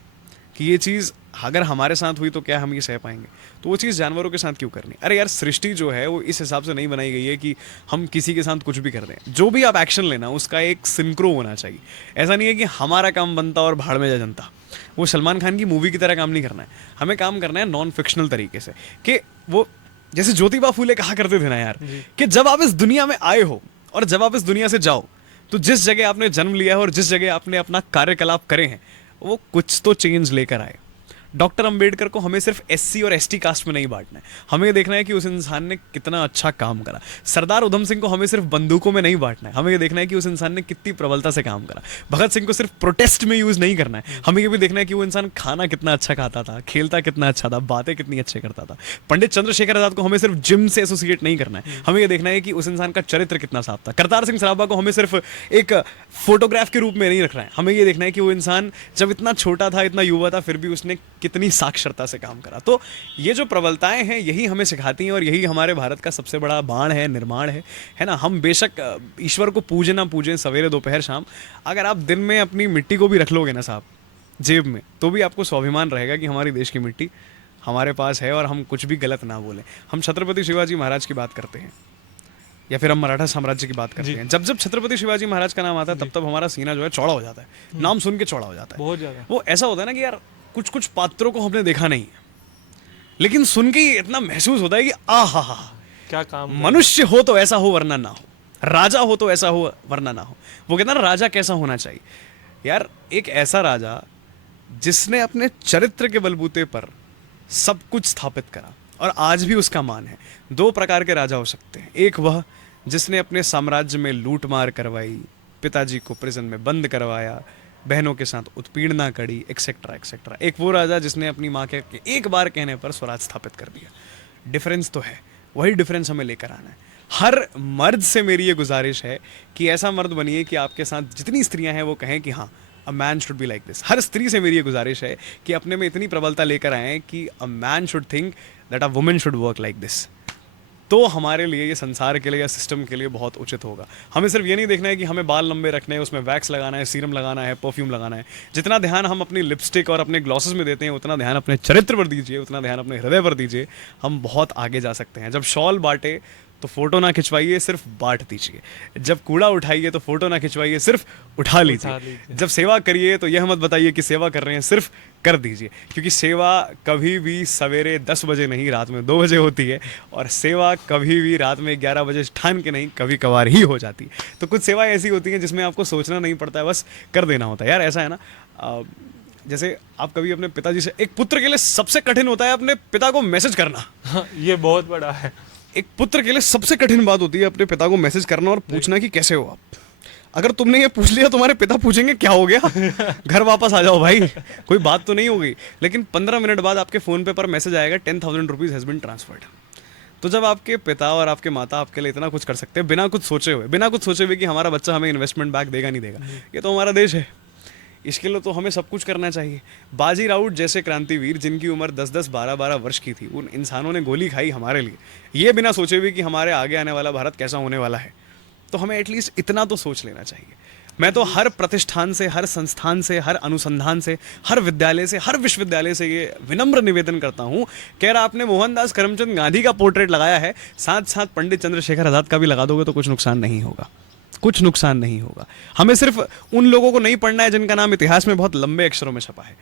कि ये चीज़ अगर हमारे साथ हुई तो क्या हम ये सह पाएंगे, तो वो चीज़ जानवरों के साथ क्यों करनी। अरे यार, सृष्टि जो है वो इस हिसाब से नहीं बनाई गई है कि हम किसी के साथ कुछ भी कर दें। जो भी आप एक्शन लेना, उसका एक सिंक्रो होना चाहिए। ऐसा नहीं है कि हमारा काम बनता और भाड़ में जा जनता। वो सलमान खान की मूवी की तरह काम नहीं करना है, हमें काम करना है नॉन फिक्शनल तरीके से। कि वो जैसे ज्योतिबा फूले कहा करते थे ना यार, कि जब आप इस दुनिया में आए हो और जब आप इस दुनिया से जाओ, तो जिस जगह आपने जन्म लिया है और जिस जगह आपने अपना कार्यकलाप करे हैं, वो कुछ तो चेंज लेकर आए। डॉक्टर अंबेडकर को हमें सिर्फ एससी और एसटी कास्ट में नहीं बांटना है, हमें ये देखना है कि उस इंसान ने कितना अच्छा काम करा। सरदार उधम सिंह को हमें सिर्फ बंदूकों में नहीं बांटना है, हमें ये देखना है कि उस इंसान ने कितनी प्रबलता से काम करा। भगत सिंह को सिर्फ प्रोटेस्ट में यूज नहीं करना है, हमें ये भी देखना है कि वो इंसान खाना कितना अच्छा खाता था, खेलता कितना अच्छा था, बातें कितनी अच्छे करता था। पंडित चंद्रशेखर आजाद को हमें सिर्फ जिम से एसोसिएट नहीं करना है, हमें ये देखना है कि उस इंसान का चरित्र कितना साफ था। करतार सिंह सराभा को हमें सिर्फ एक फोटोग्राफ के रूप में नहीं रखना है, हमें ये देखना है कि वो इंसान जब इतना छोटा था, इतना युवा था, फिर भी उसने कितनी साक्षरता से काम करा। तो ये जो प्रबलताएं हैं, यही हमें सिखाती हैं और यही हमारे भारत का सबसे बड़ा बाण है, निर्माण है ना। हम बेशक ईश्वर को पूजे ना पूजें, सवेरे दोपहर शाम, अगर आप दिन में अपनी मिट्टी को भी रख लोगे ना साहब जेब में, तो भी आपको स्वाभिमान रहेगा कि हमारी देश की मिट्टी हमारे पास है और हम कुछ भी गलत ना बोलें। हम छत्रपति शिवाजी महाराज की बात करते हैं या फिर हम मराठा साम्राज्य की बात करते हैं, जब जब छत्रपति शिवाजी महाराज का नाम आता है, तब तब हमारा सीना जो है चौड़ा हो जाता है, नाम सुन के चौड़ा हो जाता है बहुत ज्यादा। वो ऐसा होता है ना कि यार कुछ कुछ पात्रों को हमने देखा नहीं है, लेकिन सुन के ही इतना महसूस होता है कि आहा, क्या काम मनुष्य हो तो ऐसा हो वरना ना हो, राजा हो तो ऐसा हो वरना ना हो। वो कहता है ना, राजा कैसा होना चाहिए यार, एक ऐसा राजा जिसने अपने चरित्र के बलबूते पर सब कुछ स्थापित करा और आज भी उसका मान है। दो प्रकार के राजा हो सकते हैं, एक वह जिसने अपने साम्राज्य में लूट मार करवाई, पिताजी को प्रिजन में बंद करवाया, बहनों के साथ उत्पीड़ना करी, एक्सेट्रा एक्सेट्रा। एक वो राजा जिसने अपनी माँ के एक बार कहने पर स्वराज स्थापित कर दिया। डिफरेंस तो है, वही डिफरेंस हमें लेकर आना है। हर मर्द से मेरी ये गुजारिश है कि ऐसा मर्द बनिए कि आपके साथ जितनी स्त्रियां हैं वो कहें कि हाँ, a man should be like this. हर स्त्री से मेरी ये गुजारिश है कि अपने में इतनी प्रबलता लेकर आएँ कि अ man should think that a women should work like this. तो हमारे लिए ये संसार के लिए या सिस्टम के लिए बहुत उचित होगा। हमें सिर्फ ये नहीं देखना है कि हमें बाल लंबे रखने हैं, उसमें वैक्स लगाना है, सीरम लगाना है, परफ्यूम लगाना है। जितना ध्यान हम अपनी लिपस्टिक और अपने ग्लॉसेस में देते हैं, उतना ध्यान अपने चरित्र पर दीजिए, उतना ध्यान अपने हृदय पर दीजिए। हम बहुत आगे जा सकते हैं। जब शॉल बांटे तो फोटो ना खिंचवाइए, सिर्फ बांट दीजिए। जब कूड़ा उठाइए तो फोटो ना खिंचवाइए, सिर्फ उठा लीजिए। जब सेवा करिए तो यह मत बताइए कि सेवा कर रहे हैं, सिर्फ कर दीजिए। क्योंकि सेवा कभी भी सवेरे 10 बजे नहीं, रात में 2 बजे होती है, और सेवा कभी भी रात में 11 बजे ठान के नहीं, कभी कभार ही हो जाती है। तो कुछ सेवाएं ऐसी होती हैं जिसमें आपको सोचना नहीं पड़ता है, बस कर देना होता है। यार ऐसा है ना, जैसे आप कभी अपने पिताजी से, एक पुत्र के लिए सबसे कठिन होता है अपने पिता को मैसेज करना। हाँ, ये बहुत बड़ा है। एक पुत्र के लिए सबसे कठिन बात होती है अपने पिता को मैसेज करना और पूछना कि कैसे हो आप। अगर तुमने ये पूछ लिया तुम्हारे पिता पूछेंगे क्या हो गया, घर वापस आ जाओ भाई, कोई बात तो नहीं हो गई। लेकिन 15 मिनट बाद आपके फ़ोन पे पर मैसेज आएगा 10,000 रुपीज़ हैज़ बिन ट्रांसफर्ड। तो जब आपके पिता और आपके माता आपके लिए इतना कुछ कर सकते हैं बिना कुछ सोचे हुए कि हमारा बच्चा हमें इन्वेस्टमेंट बैक देगा नहीं देगा, ये तो हमारा देश है, इसके लिए तो हमें सब कुछ करना चाहिए। बाजी राउत जैसे क्रांतिवीर जिनकी उम्र 10-10, 12-12 वर्ष की थी, उन इंसानों ने गोली खाई हमारे लिए, ये बिना सोचे हुए कि हमारे आगे आने वाला भारत कैसा होने वाला है। तो हमें एटलीस्ट इतना तो सोच लेना चाहिए। मैं तो हर प्रतिष्ठान से, हर संस्थान से, हर अनुसंधान से, हर विद्यालय से, हर विश्वविद्यालय से ये विनम्र निवेदन करता हूँ कि यार आपने मोहनदास करमचंद गांधी का पोर्ट्रेट लगाया है, साथ साथ पंडित चंद्रशेखर आज़ाद का भी लगा दोगे तो कुछ नुकसान नहीं होगा, कुछ नुकसान नहीं होगा। हमें सिर्फ उन लोगों को नहीं पढ़ना है जिनका नाम इतिहास में बहुत लंबे अक्षरों में छपा है।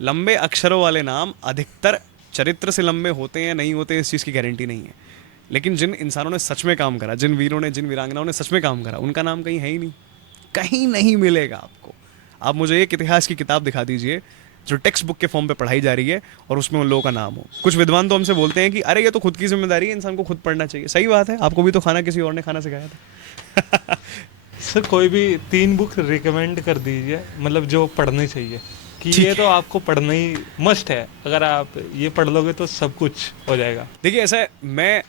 लंबे अक्षरों वाले नाम अधिकतर चरित्र से लंबे होते हैं नहीं होते इस चीज़ की गारंटी नहीं है, लेकिन जिन इंसानों ने सच में काम करा, जिन वीरों ने, जिन वीरांगनाओं ने सच में काम करा, उनका नाम कहीं है ही नहीं, कहीं नहीं मिलेगा आपको। आप मुझे एक इतिहास की किताब दिखा दीजिए जो टेक्स्ट बुक के फॉर्म पे पढ़ाई जा रही है और उसमें उन लोगों का नाम हो। कुछ विद्वान तो हमसे बोलते हैं कि अरे ये तो खुद की जिम्मेदारी है, इंसान को खुद पढ़ना चाहिए। सही बात है, आपको भी तो खाना किसी और ने खाना सिखाया था। सर कोई भी 3 बुक रिकमेंड कर दीजिए, मतलब जो पढ़नी चाहिए, कि ठीक ये तो आपको पढ़ना ही मस्ट है, अगर आप ये पढ़ लोगे तो सब कुछ हो जाएगा। देखिए ऐसा है, मैं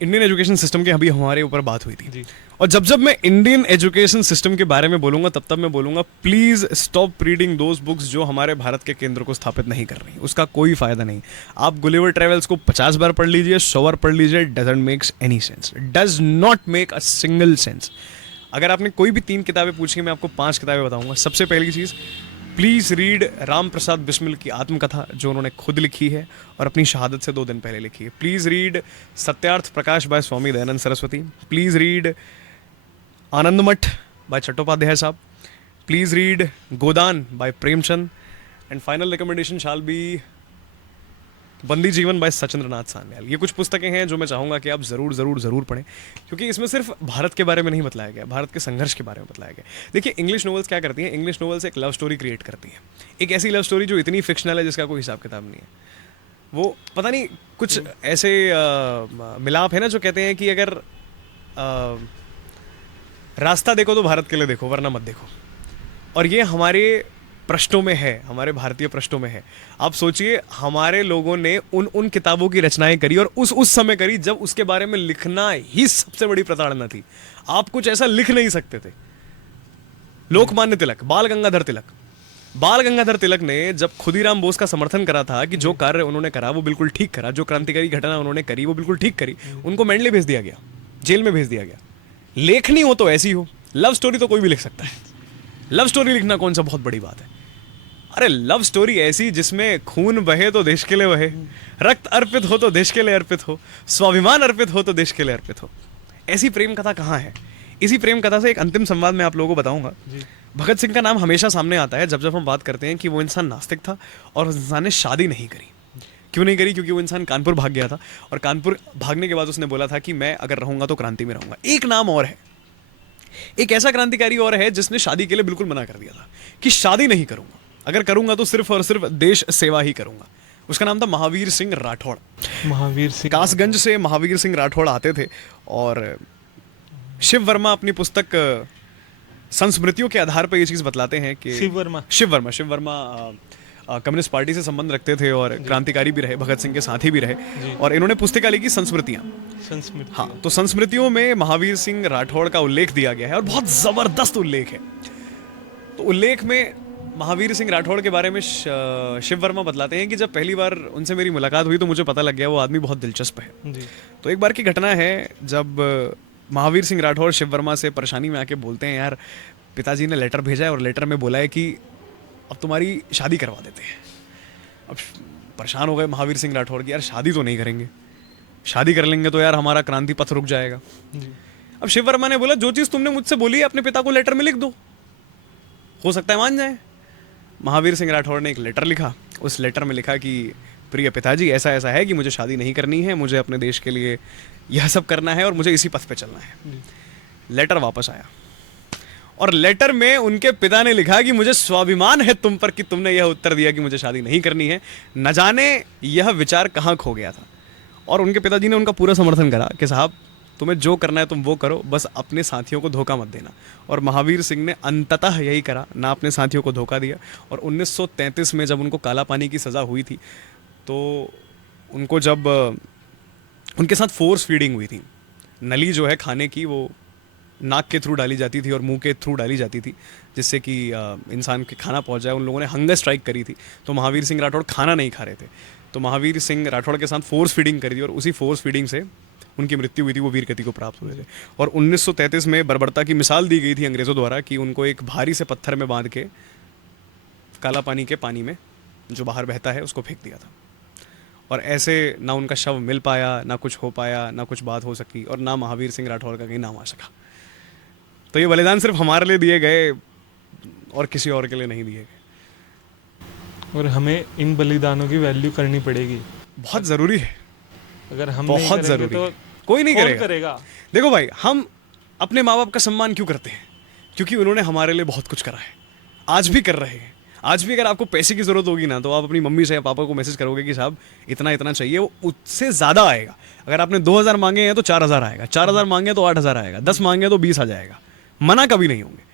इंडियन एजुकेशन सिस्टम के अभी हमारे ऊपर बात हुई थी जी। और जब जब मैं इंडियन एजुकेशन सिस्टम के बारे में बोलूंगा तब तब मैं बोलूंगा please stop reading those books जो हमारे भारत के केंद्र को स्थापित नहीं कर रही, उसका कोई फायदा नहीं। आप गुलिवर ट्रेवल्स को 50 बार पढ़ लीजिए, 100 बार पढ़ लीजिए, doesn't makes any sense, does not make a single sense. अगर आपने कोई भी 3 किताबें पूछी, मैं आपको 5 किताबें बताऊंगा। सबसे पहली चीज़, प्लीज़ रीड राम प्रसाद बिस्मिल की आत्मकथा जो उन्होंने खुद लिखी है और अपनी शहादत से 2 दिन पहले लिखी है। Please read Satyarth Prakash by Swami Dayanand Saraswati. Please read Anandmath by Chattopadhyay साहब। Please read Godan by Premchand. And final recommendation shall be Bandi Jeevan bye Sachindranath Sanyal. ये कुछ पुस्तकें हैं जो मैं चाहूँगा कि आप ज़रूर ज़रूर ज़रूर पढ़ें, क्योंकि इसमें सिर्फ भारत के बारे में नहीं बतलाया गया, भारत के संघर्ष के बारे में बतलाया गया। देखिए इंग्लिश नॉवेल्स क्या करती हैं, इंग्लिश नॉवेल्स एक लव स्टोरी क्रिएट करती हैं, एक ऐसी लव स्टोरी जो इतनी फिक्शनल है जिसका कोई हिसाब किताब नहीं है। वो पता नहीं कुछ ऐसे मिलाप है ना जो कहते हैं कि अगर रास्ता देखो तो भारत के लिए देखो वरना मत देखो, और ये हमारे पृष्ठों में है, हमारे भारतीय पृष्ठों में है। आप सोचिए हमारे लोगों ने उन किताबों की रचनाएं करी और उस समय करी जब उसके बारे में लिखना ही सबसे बड़ी प्रताड़ना थी। आप कुछ ऐसा लिख नहीं सकते थे। लोकमान्य तिलक, बाल गंगाधर तिलक ने जब खुदीराम बोस का समर्थन करा था कि जो कार्य उन्होंने करा वो बिल्कुल ठीक करा, जो क्रांतिकारी घटना उन्होंने करी वो बिल्कुल ठीक करी, उनको मेंडले भेज दिया गया, जेल में भेज दिया गया। लेखनी हो तो ऐसी हो, लव स्टोरी तो कोई भी लिख सकता है। लव स्टोरी लिखना कौन सा बहुत बड़ी बात है? अरे लव स्टोरी ऐसी जिसमें खून बहे तो देश के लिए बहे, रक्त अर्पित हो तो देश के लिए अर्पित हो, स्वाभिमान अर्पित हो तो देश के लिए अर्पित हो। ऐसी प्रेम कथा कहाँ है? इसी प्रेम कथा से एक अंतिम संवाद मैं आप लोगों को बताऊंगा। भगत सिंह का नाम हमेशा सामने आता है जब जब हम बात करते हैं कि वो इंसान नास्तिक था और उस इंसान ने शादी नहीं करी। क्यों नहीं करी? क्योंकि वो इंसान कानपुर भाग गया था और कानपुर भागने के बाद उसने बोला था कि मैं अगर रहूंगा तो क्रांति में रहूंगा। एक नाम और है, एक ऐसा क्रांतिकारी और है जिसने शादी के लिए बिल्कुल मना कर दिया था कि शादी नहीं करूंगा, अगर करूंगा तो सिर्फ और सिर्फ देश सेवा ही करूंगा। उसका नाम था महावीर सिंह राठौड़। महावीर सिंह कासगंज से महावीर सिंह राठौड़ आते थे और शिव वर्मा अपनी पुस्तक संस्मृतियों के आधार पर ये चीज बतलाते हैं कि शिव वर्मा कम्युनिस्ट पार्टी से संबंध रखते थे और क्रांतिकारी भी रहे, भगत सिंह के साथी भी रहे, और इन्होंने पुस्तिका लिखी संस्मृतियां। हाँ, तो संस्मृतियों में महावीर सिंह राठौड़ का उल्लेख दिया गया है और बहुत जबरदस्त उल्लेख है। तो उल्लेख में महावीर सिंह राठौड़ के बारे में शिव वर्मा बतलाते हैं कि जब पहली बार उनसे मेरी मुलाकात हुई तो मुझे पता लग गया वो आदमी बहुत दिलचस्प है। तो एक बार की घटना है जब महावीर सिंह राठौड़ शिव वर्मा से परेशानी में आके बोलते हैं, यार पिताजी ने लेटर भेजा है और लेटर में बोला है कि अब तुम्हारी शादी करवा देते हैं। अब परेशान हो गए महावीर सिंह राठौड़ की, यार शादी तो नहीं करेंगे, शादी कर लेंगे तो यार हमारा क्रांति पथ रुक जाएगा। अब शिव वर्मा ने बोला जो चीज़ तुमने मुझसे बोली है अपने पिता को लेटर में लिख दो, हो सकता है मान जाए। महावीर सिंह राठौड़ ने एक लेटर लिखा, उस लेटर में लिखा कि प्रिय पिताजी ऐसा ऐसा है कि मुझे शादी नहीं करनी है, मुझे अपने देश के लिए यह सब करना है और मुझे इसी पथ पे चलना है। लेटर वापस आया और लेटर में उनके पिता ने लिखा कि मुझे स्वाभिमान है तुम पर कि तुमने यह उत्तर दिया कि मुझे शादी नहीं करनी है, न जाने यह विचार कहाँ खो गया था। और उनके पिताजी ने उनका पूरा समर्थन करा कि साहब तुम्हें जो करना है तुम वो करो, बस अपने साथियों को धोखा मत देना। और महावीर सिंह ने अंततः यही करा, ना अपने साथियों को धोखा दिया। और 1933 में जब उनको काला पानी की सज़ा हुई थी, तो उनको जब उनके साथ फोर्स फीडिंग हुई थी, नली जो है खाने की वो नाक के थ्रू डाली जाती थी और मुंह के थ्रू डाली जाती थी, जिससे कि इंसान के खाना पहुंच जाए। उन लोगों ने हंगर स्ट्राइक करी थी, तो महावीर सिंह राठौड़ खाना नहीं खा रहे थे, तो महावीर सिंह राठौड़ के साथ फोर्स फीडिंग करी थी और उसी फोर्स फीडिंग से उनकी मृत्यु हुई थी, वो वीर गति को प्राप्त हुए थे। और 1933 में बर्बरता की मिसाल दी गई थी अंग्रेज़ों द्वारा कि उनको एक भारी से पत्थर में बांध के काला पानी के पानी में जो बाहर बहता है उसको फेंक दिया था। और ऐसे ना उनका शव मिल पाया, ना कुछ हो पाया, ना कुछ बात हो सकी, और ना महावीर सिंह राठौड़ का कहीं नाम आ सका। तो ये बलिदान सिर्फ हमारे लिए दिए गए और किसी और के लिए नहीं दिए गए। और हमें इन बलिदानों की वैल्यू करनी पड़ेगी, बहुत ज़रूरी है, अगर हम नहीं बहुत करेंगे ज़रूरी तो है। कोई नहीं कौन करेगा। करेगा? देखो भाई, हम अपने माँ बाप का सम्मान क्यों करते हैं? क्योंकि उन्होंने हमारे लिए बहुत कुछ करा है, आज भी कर रहे हैं। आज भी अगर आपको पैसे की ज़रूरत होगी ना, तो आप अपनी मम्मी से या पापा को मैसेज करोगे कि साहब इतना इतना चाहिए, वो उससे ज़्यादा आएगा। अगर आपने 2000 मांगे हैं तो 4000 आएगा, 4000 मांगे तो 8000 आएगा, 10 मांगे तो 20 आ जाएगा। मना कभी नहीं होंगे।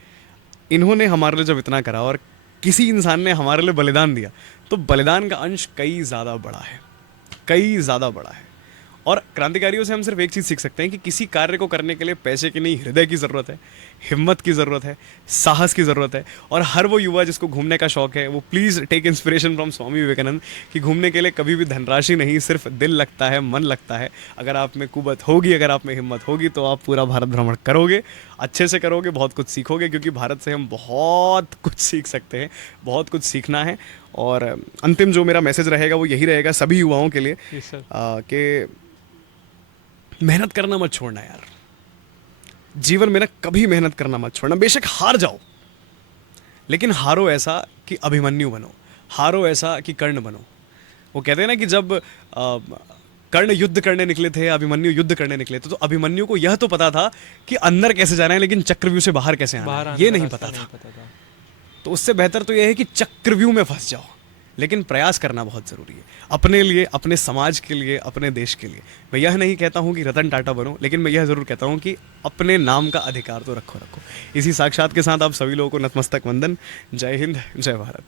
इन्होंने हमारे लिए जब इतना करा और किसी इंसान ने हमारे लिए बलिदान दिया, तो बलिदान का अंश कई ज़्यादा बड़ा है, कई ज़्यादा बड़ा है। और क्रांतिकारियों से हम सिर्फ एक चीज़ सीख सकते हैं कि किसी कार्य को करने के लिए पैसे की नहीं, हृदय की ज़रूरत है, हिम्मत की ज़रूरत है, साहस की ज़रूरत है। और हर वो युवा जिसको घूमने का शौक है, वो please take inspiration from Swami Vivekananda कि घूमने के लिए कभी भी धनराशि नहीं, सिर्फ दिल लगता है, मन लगता है। अगर आप में कुवत होगी, अगर आप में हिम्मत होगी, तो आप पूरा भारत भ्रमण करोगे, अच्छे से करोगे, बहुत कुछ सीखोगे, क्योंकि भारत से हम बहुत कुछ सीख सकते हैं, बहुत कुछ सीखना है। और अंतिम जो मेरा मैसेज रहेगा वो यही रहेगा सभी युवाओं के लिए जी सर। कि मेहनत करना मत छोड़ना यार, जीवन में ना कभी मेहनत करना मत छोड़ना। बेशक हार जाओ, लेकिन हारो ऐसा कि अभिमन्यु बनो, हारो ऐसा कि कर्ण बनो। वो कहते हैं ना कि जब कर्ण युद्ध करने निकले थे, अभिमन्यु युद्ध करने निकले थे, तो अभिमन्यु को यह तो पता था कि अंदर कैसे जाना है, लेकिन चक्रव्यूह से बाहर कैसे आना बाहर है आने ये का नहीं रास्ता पता था। पता था। तो उससे बेहतर तो यह है कि चक्रव्यूह में फंस जाओ, लेकिन प्रयास करना बहुत ज़रूरी है, अपने लिए, अपने समाज के लिए, अपने देश के लिए। मैं यह नहीं कहता हूँ कि रतन टाटा बनो, लेकिन मैं यह ज़रूर कहता हूँ कि अपने नाम का अधिकार तो रखो। इसी साक्षात के साथ आप सभी लोगों को नतमस्तक वंदन। जय हिंद, जय भारत।